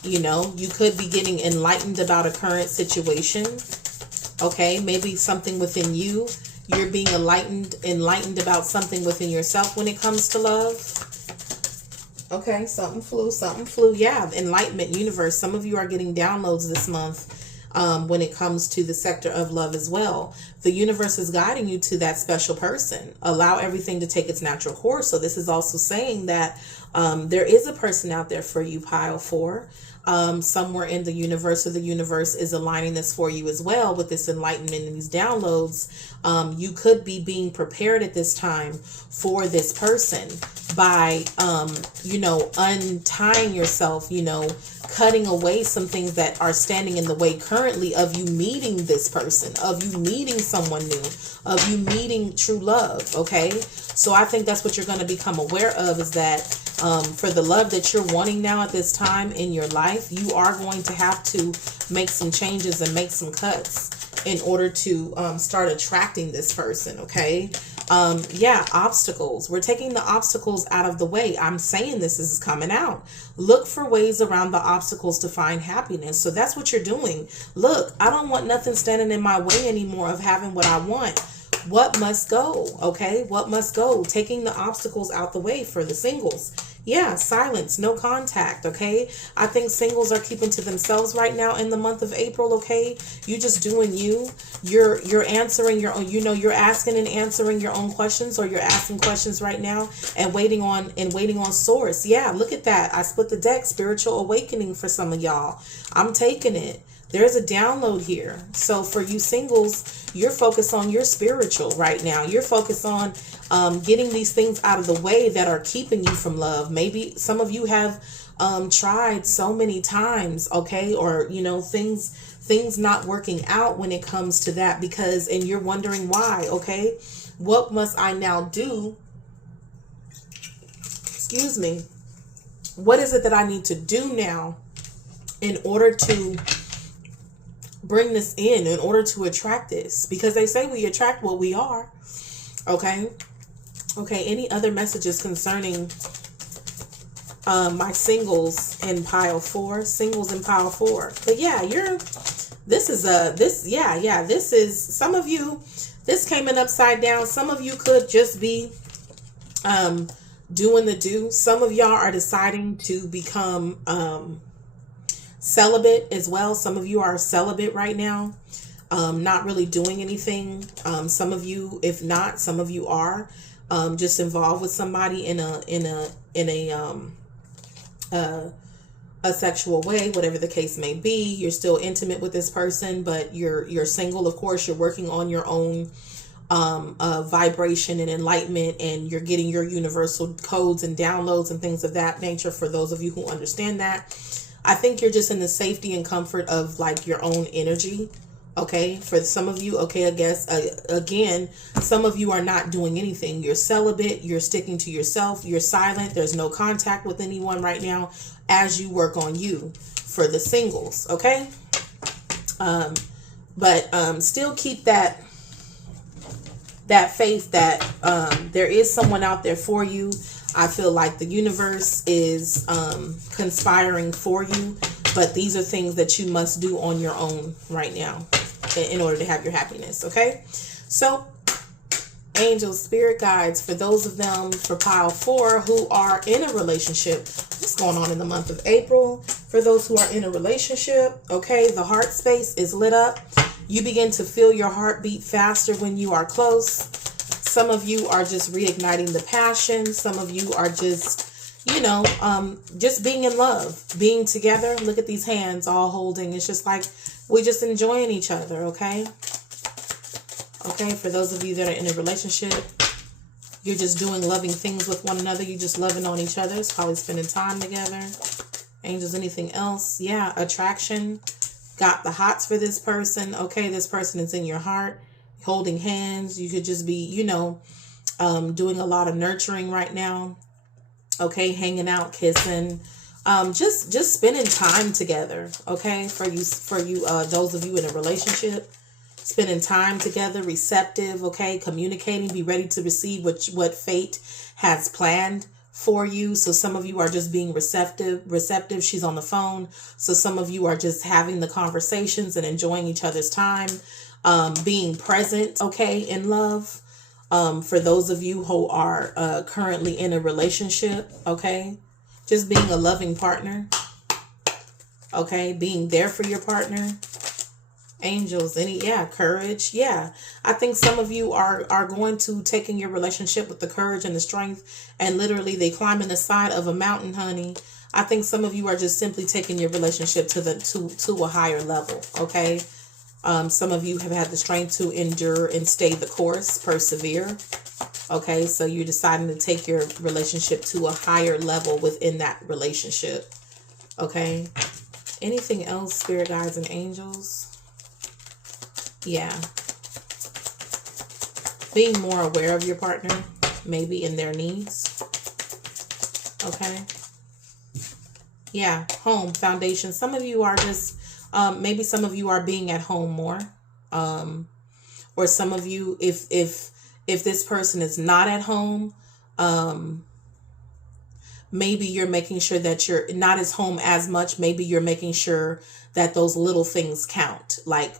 You could be getting enlightened about a current situation. Okay, maybe something within you. You're being enlightened about something within yourself when it comes to love. Okay, something flew. Yeah, enlightenment, universe. Some of you are getting downloads this month when it comes to the sector of love as well. The universe is guiding you to that special person. Allow everything to take its natural course. So this is also saying that there is a person out there for you, Pile 4. Somewhere in the universe, or the universe is aligning this for you as well with this enlightenment and these downloads. You could be being prepared at this time for this person by, untying yourself, cutting away some things that are standing in the way currently of you meeting this person, of you meeting someone new, of you meeting true love. Okay. So I think that's what you're going to become aware of, is that for the love that you're wanting now at this time in your life, you are going to have to make some changes and make some cuts in order to start attracting this person. Okay. Obstacles. We're taking the obstacles out of the way. I'm saying this is coming out. Look for ways around the obstacles to find happiness. So that's what you're doing. Look, I don't want nothing standing in my way anymore of having what I want. What must go? Okay. What must go? Taking the obstacles out the way for the singles. Yeah, silence, no contact, okay? I think singles are keeping to themselves right now in the month of April, okay? You just doing you. You're answering your own, you're asking and answering your own questions, or you're asking questions right now and waiting on source. Yeah, look at that. I split the deck, spiritual awakening for some of y'all. I'm taking it. There's a download here. So for you singles, you're focused on your spiritual right now. You're focused on getting these things out of the way that are keeping you from love. Maybe some of you have tried so many times, okay? Or, things not working out when it comes to that, because, and you're wondering why, okay? What must I now do? Excuse me. What is it that I need to do now in order to bring this in order to attract this? Because they say we attract what we are. Okay. Okay. Any other messages concerning my singles in pile 4? Singles in pile 4. But yeah, this is some of you, this came in upside down. Some of you could just be doing the do. Some of y'all are deciding to become celibate as well. Some of you are celibate right now, not really doing anything. Some of you, if not, some of you are just involved with somebody in a sexual way, whatever the case may be. You're still intimate with this person, but you're single. Of course, you're working on your own vibration and enlightenment, and you're getting your universal codes and downloads and things of that nature. For those of you who understand that, I think you're just in the safety and comfort of like your own energy. Okay. For some of you, okay, I guess, again, some of you are not doing anything. You're celibate. You're sticking to yourself. You're silent. There's no contact with anyone right now as you work on you for the singles. Okay. But still keep that faith that there is someone out there for you. I feel like the universe is conspiring for you, but these are things that you must do on your own right now in order to have your happiness. Okay. So angels, spirit guides, for those of them for pile 4 who are in a relationship, what's going on in the month of April? For those who are in a relationship, okay, the heart space is lit up. You begin to feel your heartbeat faster when you are close. Some of you are just reigniting the passion. Some of you are just, just being in love, being together. Look at these hands all holding. It's just like we're just enjoying each other, okay? Okay, for those of you that are in a relationship, you're just doing loving things with one another. You're just loving on each other. It's probably spending time together. Angels, anything else? Yeah, attraction. Got the hots for this person. Okay, this person is in your heart. Holding hands. You could just be, doing a lot of nurturing right now. Okay, hanging out, kissing. Just spending time together. Okay, for you, those of you in a relationship. Spending time together, receptive, okay, communicating, be ready to receive what fate has planned for you. So some of you are just being receptive. She's on the phone. So some of you are just having the conversations and enjoying each other's time, being present, okay, in love. For those of you who are currently in a relationship, okay, just being a loving partner, okay, being there for your partner. Angels, courage. Yeah, I think some of you are going to take in your relationship with the courage and the strength, and literally they climbing the side of a mountain, honey. I think some of you are just simply taking your relationship to a higher level. Okay, some of you have had the strength to endure and stay the course, persevere. Okay, so you're deciding to take your relationship to a higher level within that relationship. Okay, anything else, spirit guides and angels? Yeah. Being more aware of your partner, maybe in their needs. Okay. Yeah. Home, foundation. Some of you are just, maybe some of you are being at home more. Or some of you, if this person is not at home, maybe you're making sure that you're not as home as much. Maybe you're making sure that those little things count. Like,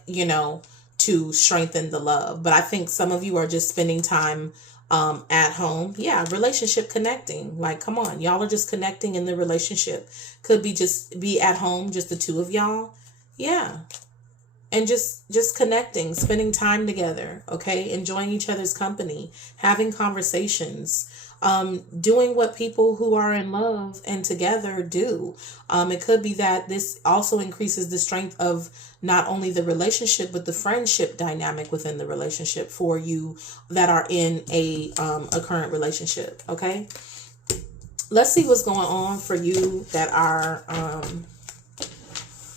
to strengthen the love. But I think some of you are just spending time at home. Yeah, relationship connecting. Like, come on, y'all are just connecting in the relationship. Could be just be at home, just the two of y'all. Yeah. And just connecting, spending time together, okay? Enjoying each other's company, having conversations, doing what people who are in love and together do. It could be that this also increases the strength of not only the relationship, but the friendship dynamic within the relationship for you that are in a current relationship, okay? Let's see what's going on for you that are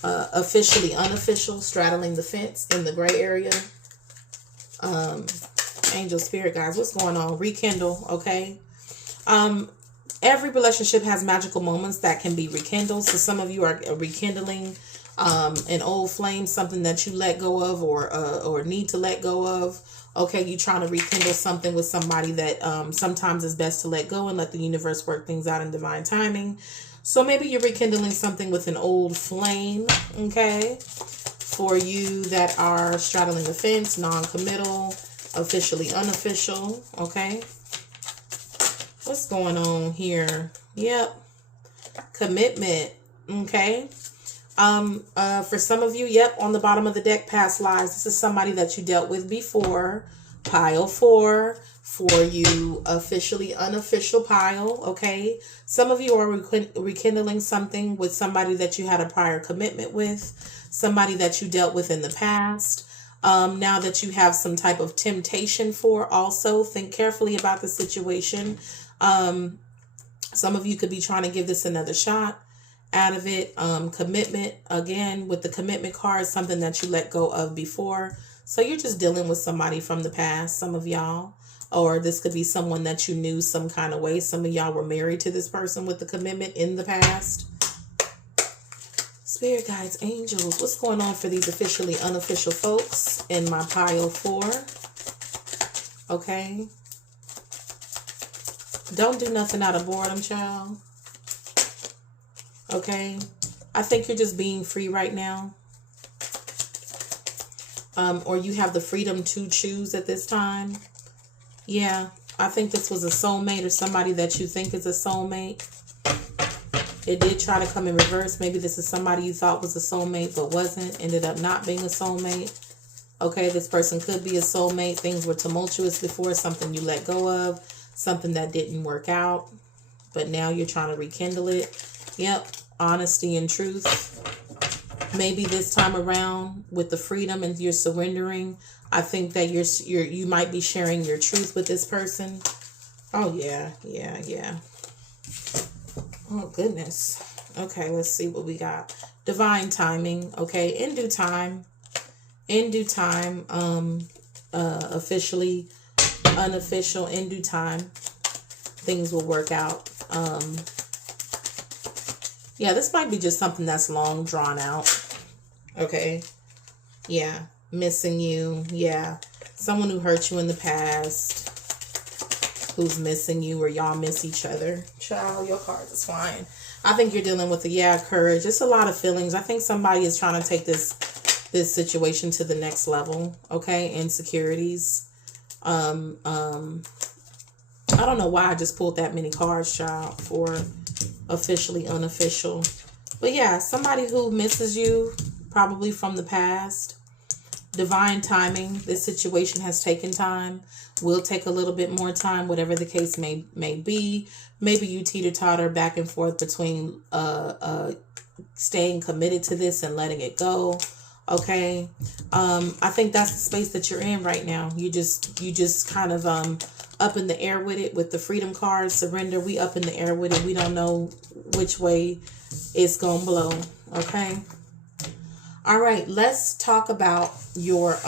officially unofficial, straddling the fence in the gray area. Angel spirit guys, what's going on? Rekindle, okay? Every relationship has magical moments that can be rekindled. So some of you are rekindling an old flame, something that you let go of or need to let go of. Okay, you trying to rekindle something with somebody that sometimes it's best to let go and let the universe work things out in divine timing. So maybe you're rekindling something with an old flame, okay? For you that are straddling the fence, non-committal, officially unofficial, okay? What's going on here? Yep. Commitment, okay? For some of you, yep, on the bottom of the deck, past lives. This is somebody that you dealt with before. Pile 4 for you, officially unofficial pile, okay? Some of you are rekindling something with somebody that you had a prior commitment with, somebody that you dealt with in the past. Now that you have some type of temptation for, also think carefully about the situation. Some of you could be trying to give this another shot out of it. Commitment, again, with the commitment card, something that you let go of before. So you're just dealing with somebody from the past, some of y'all. Or this could be someone that you knew some kind of way. Some of y'all were married to this person with the commitment in the past. Spirit guides, angels, what's going on for these officially unofficial folks in my pile 4? Okay. Don't do nothing out of boredom, child. Okay. I think you're just being free right now. Or you have the freedom to choose at this time. Yeah. I think this was a soulmate or somebody that you think is a soulmate. It did try to come in reverse. Maybe this is somebody you thought was a soulmate but wasn't. Ended up not being a soulmate. Okay, this person could be a soulmate. Things were tumultuous before. Something you let go of. Something that didn't work out. But now you're trying to rekindle it. Yep, honesty and truth. Maybe this time around with the freedom and you're surrendering. I think that you might be sharing your truth with this person. Oh, yeah. Oh, goodness. Okay, let's see what we got. Divine timing. Okay, in due time. In due time. Officially, unofficial, in due time. Things will work out. Yeah, this might be just something that's long drawn out. Okay. Yeah. Missing you. Yeah. Someone who hurt you in the past. Who's missing you, or y'all miss each other. Child, your cards is flying. I think you're dealing with courage. Just a lot of feelings. I think somebody is trying to take this situation to the next level. Okay, insecurities. I don't know why I just pulled that many cards, child, for officially unofficial. But yeah, somebody who misses you, probably from the past. Divine timing. This situation has taken time. Will take a little bit more time, whatever the case may be. Maybe you teeter-totter back and forth between staying committed to this and letting it go. Okay. I think that's the space that you're in right now. You just kind of up in the air with it, with the freedom card, surrender. We up in the air with it. We don't know which way it's gonna blow. Okay. All right, let's talk about your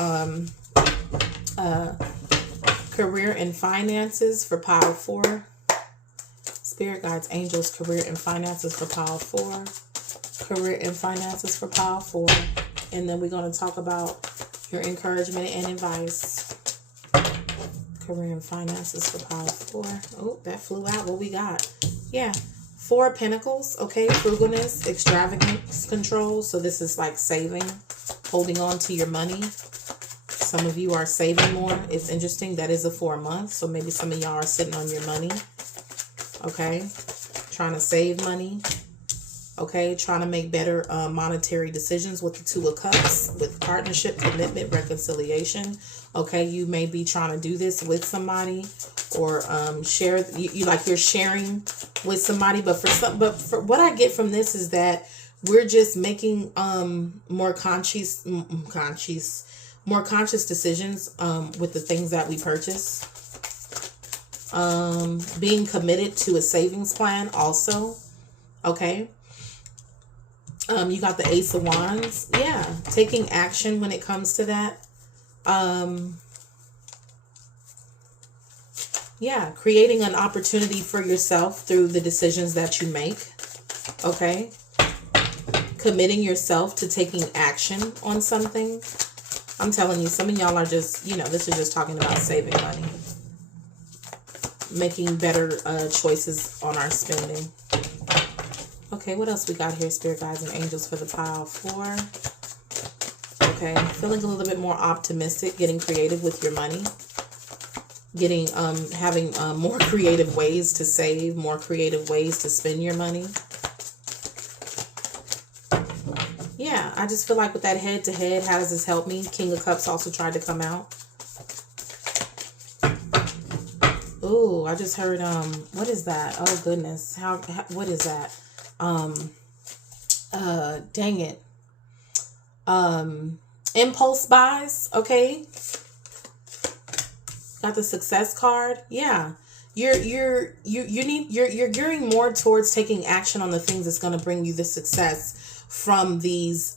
career and finances for pile 4. Spirit guides, angels, career and finances for pile 4. Career and finances for pile 4. And then we're going to talk about your encouragement and advice. Career and finances for pile 4. Oh, that flew out. What we got? Yeah. 4 of Pentacles. Okay. Frugalness, extravagance, control. So this is like saving, holding on to your money. Some of you are saving more. It's interesting. That is a 4-month. So maybe some of y'all are sitting on your money. Okay. Trying to save money. Okay. Trying to make better monetary decisions with the 2 of Cups, with partnership, commitment, reconciliation. Okay. You may be trying to do this with somebody, or share. You're sharing with somebody. But for what I get from this is that we're just making more conscious decisions with the things that we purchase. Being committed to a savings plan also. Okay. You got the Ace of Wands. Yeah, taking action when it comes to that. Yeah, creating an opportunity for yourself through the decisions that you make. Okay. Committing yourself to taking action on something. I'm telling you, some of y'all are just, this is just talking about saving money. Making better choices on our spending. Okay, what else we got here, Spirit Guides and Angels, for the pile 4? Okay, feeling a little bit more optimistic, getting creative with your money. Having more creative ways to save, more creative ways to spend your money. Yeah, I just feel like with that head-to-head, how does this help me? King of Cups also tried to come out. Ooh, I just heard, what is that? Oh, goodness. What is that? Dang it. Impulse buys, okay? Got the success card. Yeah. You're gearing more towards taking action on the things that's going to bring you the success from these,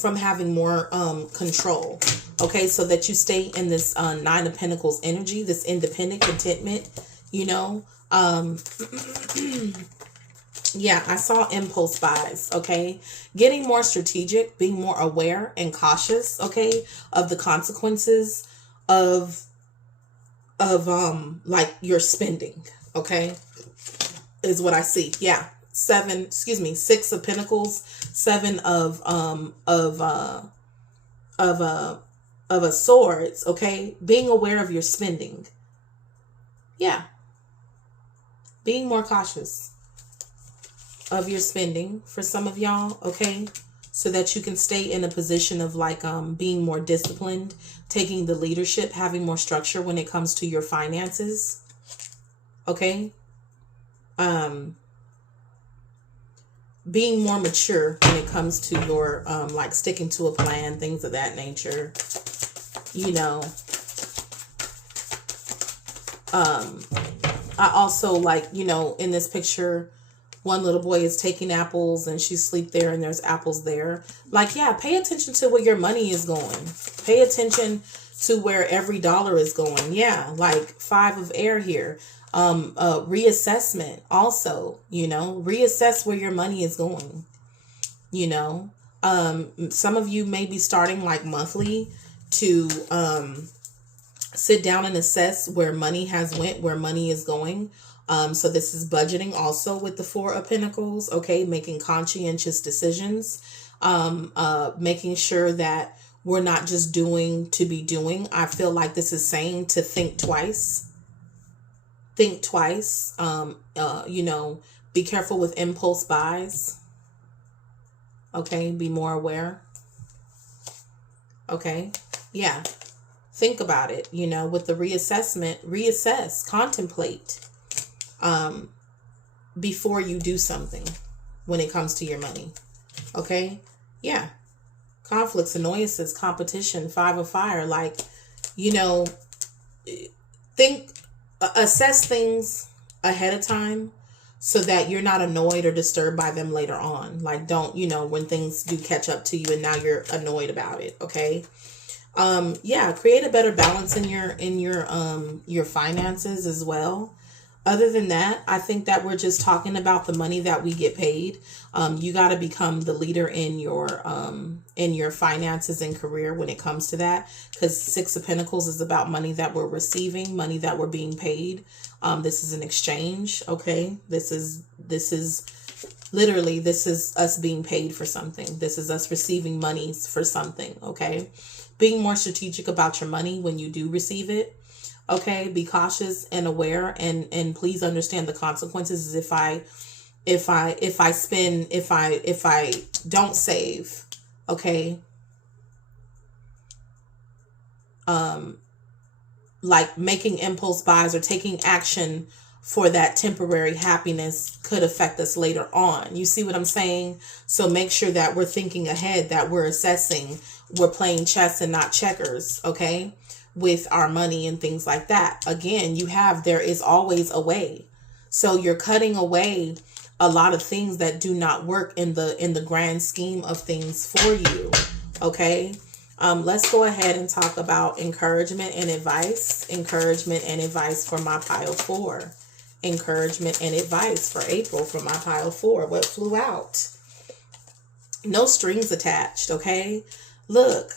from having more control. Okay, so that you stay in this Nine of Pentacles energy, this independent contentment, yeah, I saw impulse buys, okay? Getting more strategic, being more aware and cautious, okay, of the consequences of like your spending, okay, is what I see. Yeah. 6 of Pentacles, 7 of Swords, okay? Being aware of your spending. Yeah. Being more cautious of your spending for some of y'all, okay? So that you can stay in a position of like being more disciplined, taking the leadership, having more structure when it comes to your finances. Okay? Being more mature when it comes to your like sticking to a plan, things of that nature. I also like, in this picture, one little boy is taking apples and she's asleep there and there's apples there. Like, yeah, pay attention to where your money is going. Pay attention to where every dollar is going. Yeah, like 5 of air here. Reassessment also, reassess where your money is going. Some of you may be starting like monthly to sit down and assess where money has went, where money is going. So this is budgeting also with the 4 of Pentacles, okay? Making conscientious decisions, making sure that we're not just doing to be doing. I feel like this is saying to think twice. Think twice. Be careful with impulse buys. Okay, be more aware. Okay, yeah. Think about it, with the reassessment, reassess, contemplate. Before you do something when it comes to your money. Okay? Yeah. Conflicts, annoyances, competition, 5 of fire. Like, assess things ahead of time so that you're not annoyed or disturbed by them later on. Like, don't, when things do catch up to you and now you're annoyed about it. Okay? Yeah, create a better balance in your finances as well. Other than that, I think that we're just talking about the money that we get paid. You got to become the leader in your finances and career when it comes to that. Because 6 of Pentacles is about money that we're receiving, money that we're being paid. This is an exchange. Okay, this is literally, this is us being paid for something. This is us receiving monies for something. Okay, being more strategic about your money when you do receive it. Okay, be cautious and aware, and please understand the consequences if I don't save. Okay, like making impulse buys or taking action for that temporary happiness could affect us later on. You see what I'm saying? So make sure that we're thinking ahead, that we're assessing, we're playing chess and not checkers. Okay, with our money and things like that. Again, there is always a way. So you're cutting away a lot of things that do not work in the grand scheme of things for you. Okay. Let's go ahead and talk about encouragement and advice. Encouragement and advice for my pile 4. Encouragement and advice for April for my pile 4. What flew out? No strings attached. Okay. Look,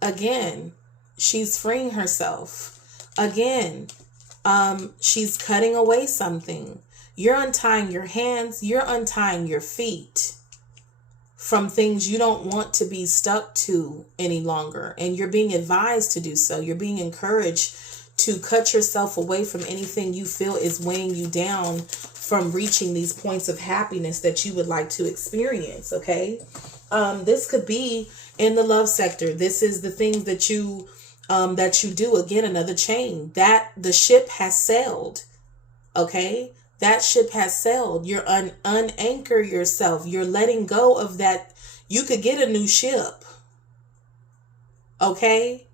again, she's freeing herself. Again, she's cutting away something. You're untying your hands. You're untying your feet from things you don't want to be stuck to any longer. And you're being advised to do so. You're being encouraged to cut yourself away from anything you feel is weighing you down from reaching these points of happiness that you would like to experience. Okay. This could be in the love sector. This is the things that you do. Again, another chain that the ship has sailed. Okay. That ship has sailed. You're unanchor yourself. You're letting go of that. You could get a new ship. Okay.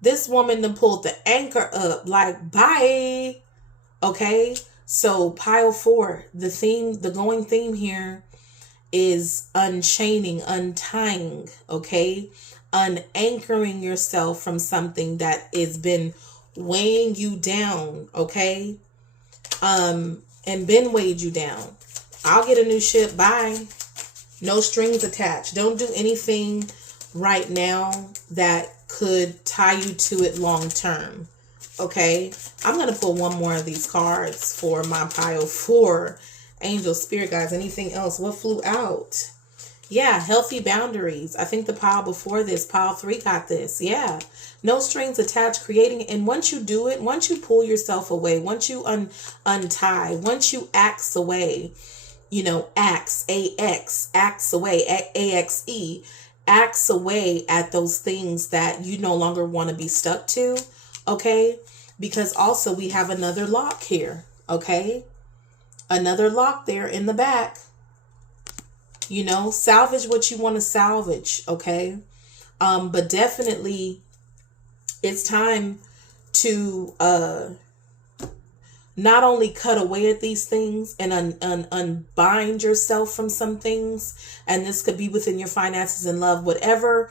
This woman done pulled the anchor up like, bye. Okay. So pile 4, the going theme here is unchaining, untying. Okay. Unanchoring yourself from something that has been weighing you down. Okay. And been weighed you down. I'll get a new ship. Bye. No strings attached. Don't do anything right now that could tie you to it long term. Okay. I'm going to pull one more of these cards for my pile 4. Angel, spirit guides, anything else? What flew out? Yeah, healthy boundaries. I think the pile before this, pile 3 got this. Yeah. No strings attached, creating. And once you do it, once you pull yourself away, once you untie, once you axe away, axe, A-X, axe away, A-X-E, axe away at those things that you no longer want to be stuck to. Okay. Because also we have another lock here. Okay. Another lock there in the back. Salvage what you want to salvage. Okay. But definitely it's time to not only cut away at these things and unbind yourself from some things. And this could be within your finances and love, whatever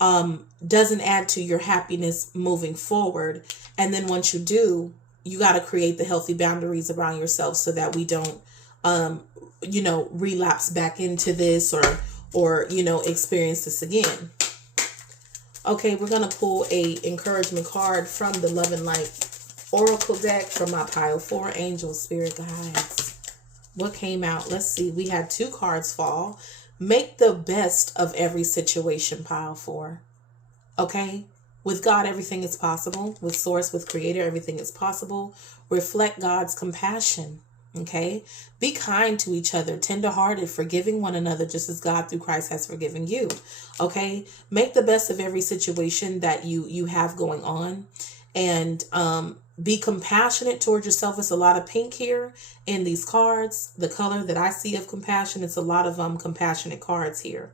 doesn't add to your happiness moving forward. And then once you do, you got to create the healthy boundaries around yourself so that we don't, relapse back into this or experience this again. Okay, we're going to pull a encouragement card from the Love and Light Oracle deck from my pile 4. Angel, spirit guides. What came out? Let's see. We had 2 cards fall. Make the best of every situation, pile 4. Okay? With God, everything is possible. With Source, with Creator, everything is possible. Reflect God's compassion. Okay? Be kind to each other, tenderhearted, forgiving one another just as God through Christ has forgiven you. Okay? Make the best of every situation that you have going on. And be compassionate towards yourself. It's a lot of pink here in these cards. The color that I see of compassion, it's a lot of compassionate cards here.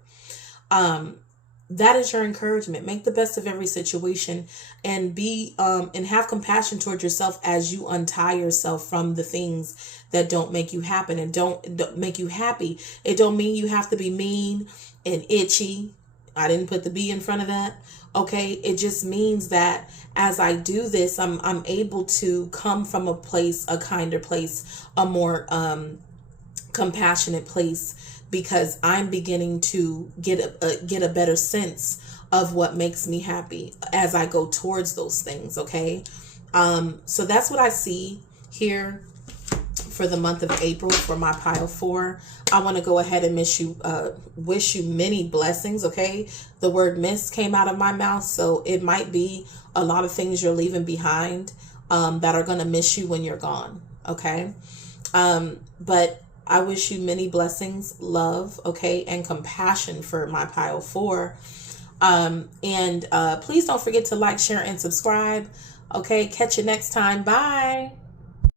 That is your encouragement. Make the best of every situation and be and have compassion towards yourself as you untie yourself from the things that don't make you happen and don't make you happy. It don't mean you have to be mean and itchy. I didn't put the B in front of that. Okay, it just means that as I do this, I'm able to come from a place, a kinder place, a more compassionate place, because I'm beginning to get a better sense of what makes me happy as I go towards those things. Okay, so that's what I see here for the month of April for my pile 4. I want to go ahead and wish you many blessings. Okay, the word miss came out of my mouth, so it might be a lot of things you're leaving behind that are going to miss you when you're gone. Okay, but I wish you many blessings, love, okay, and compassion for my pile 4. And please don't forget to like, share, and subscribe. Okay, catch you next time. Bye.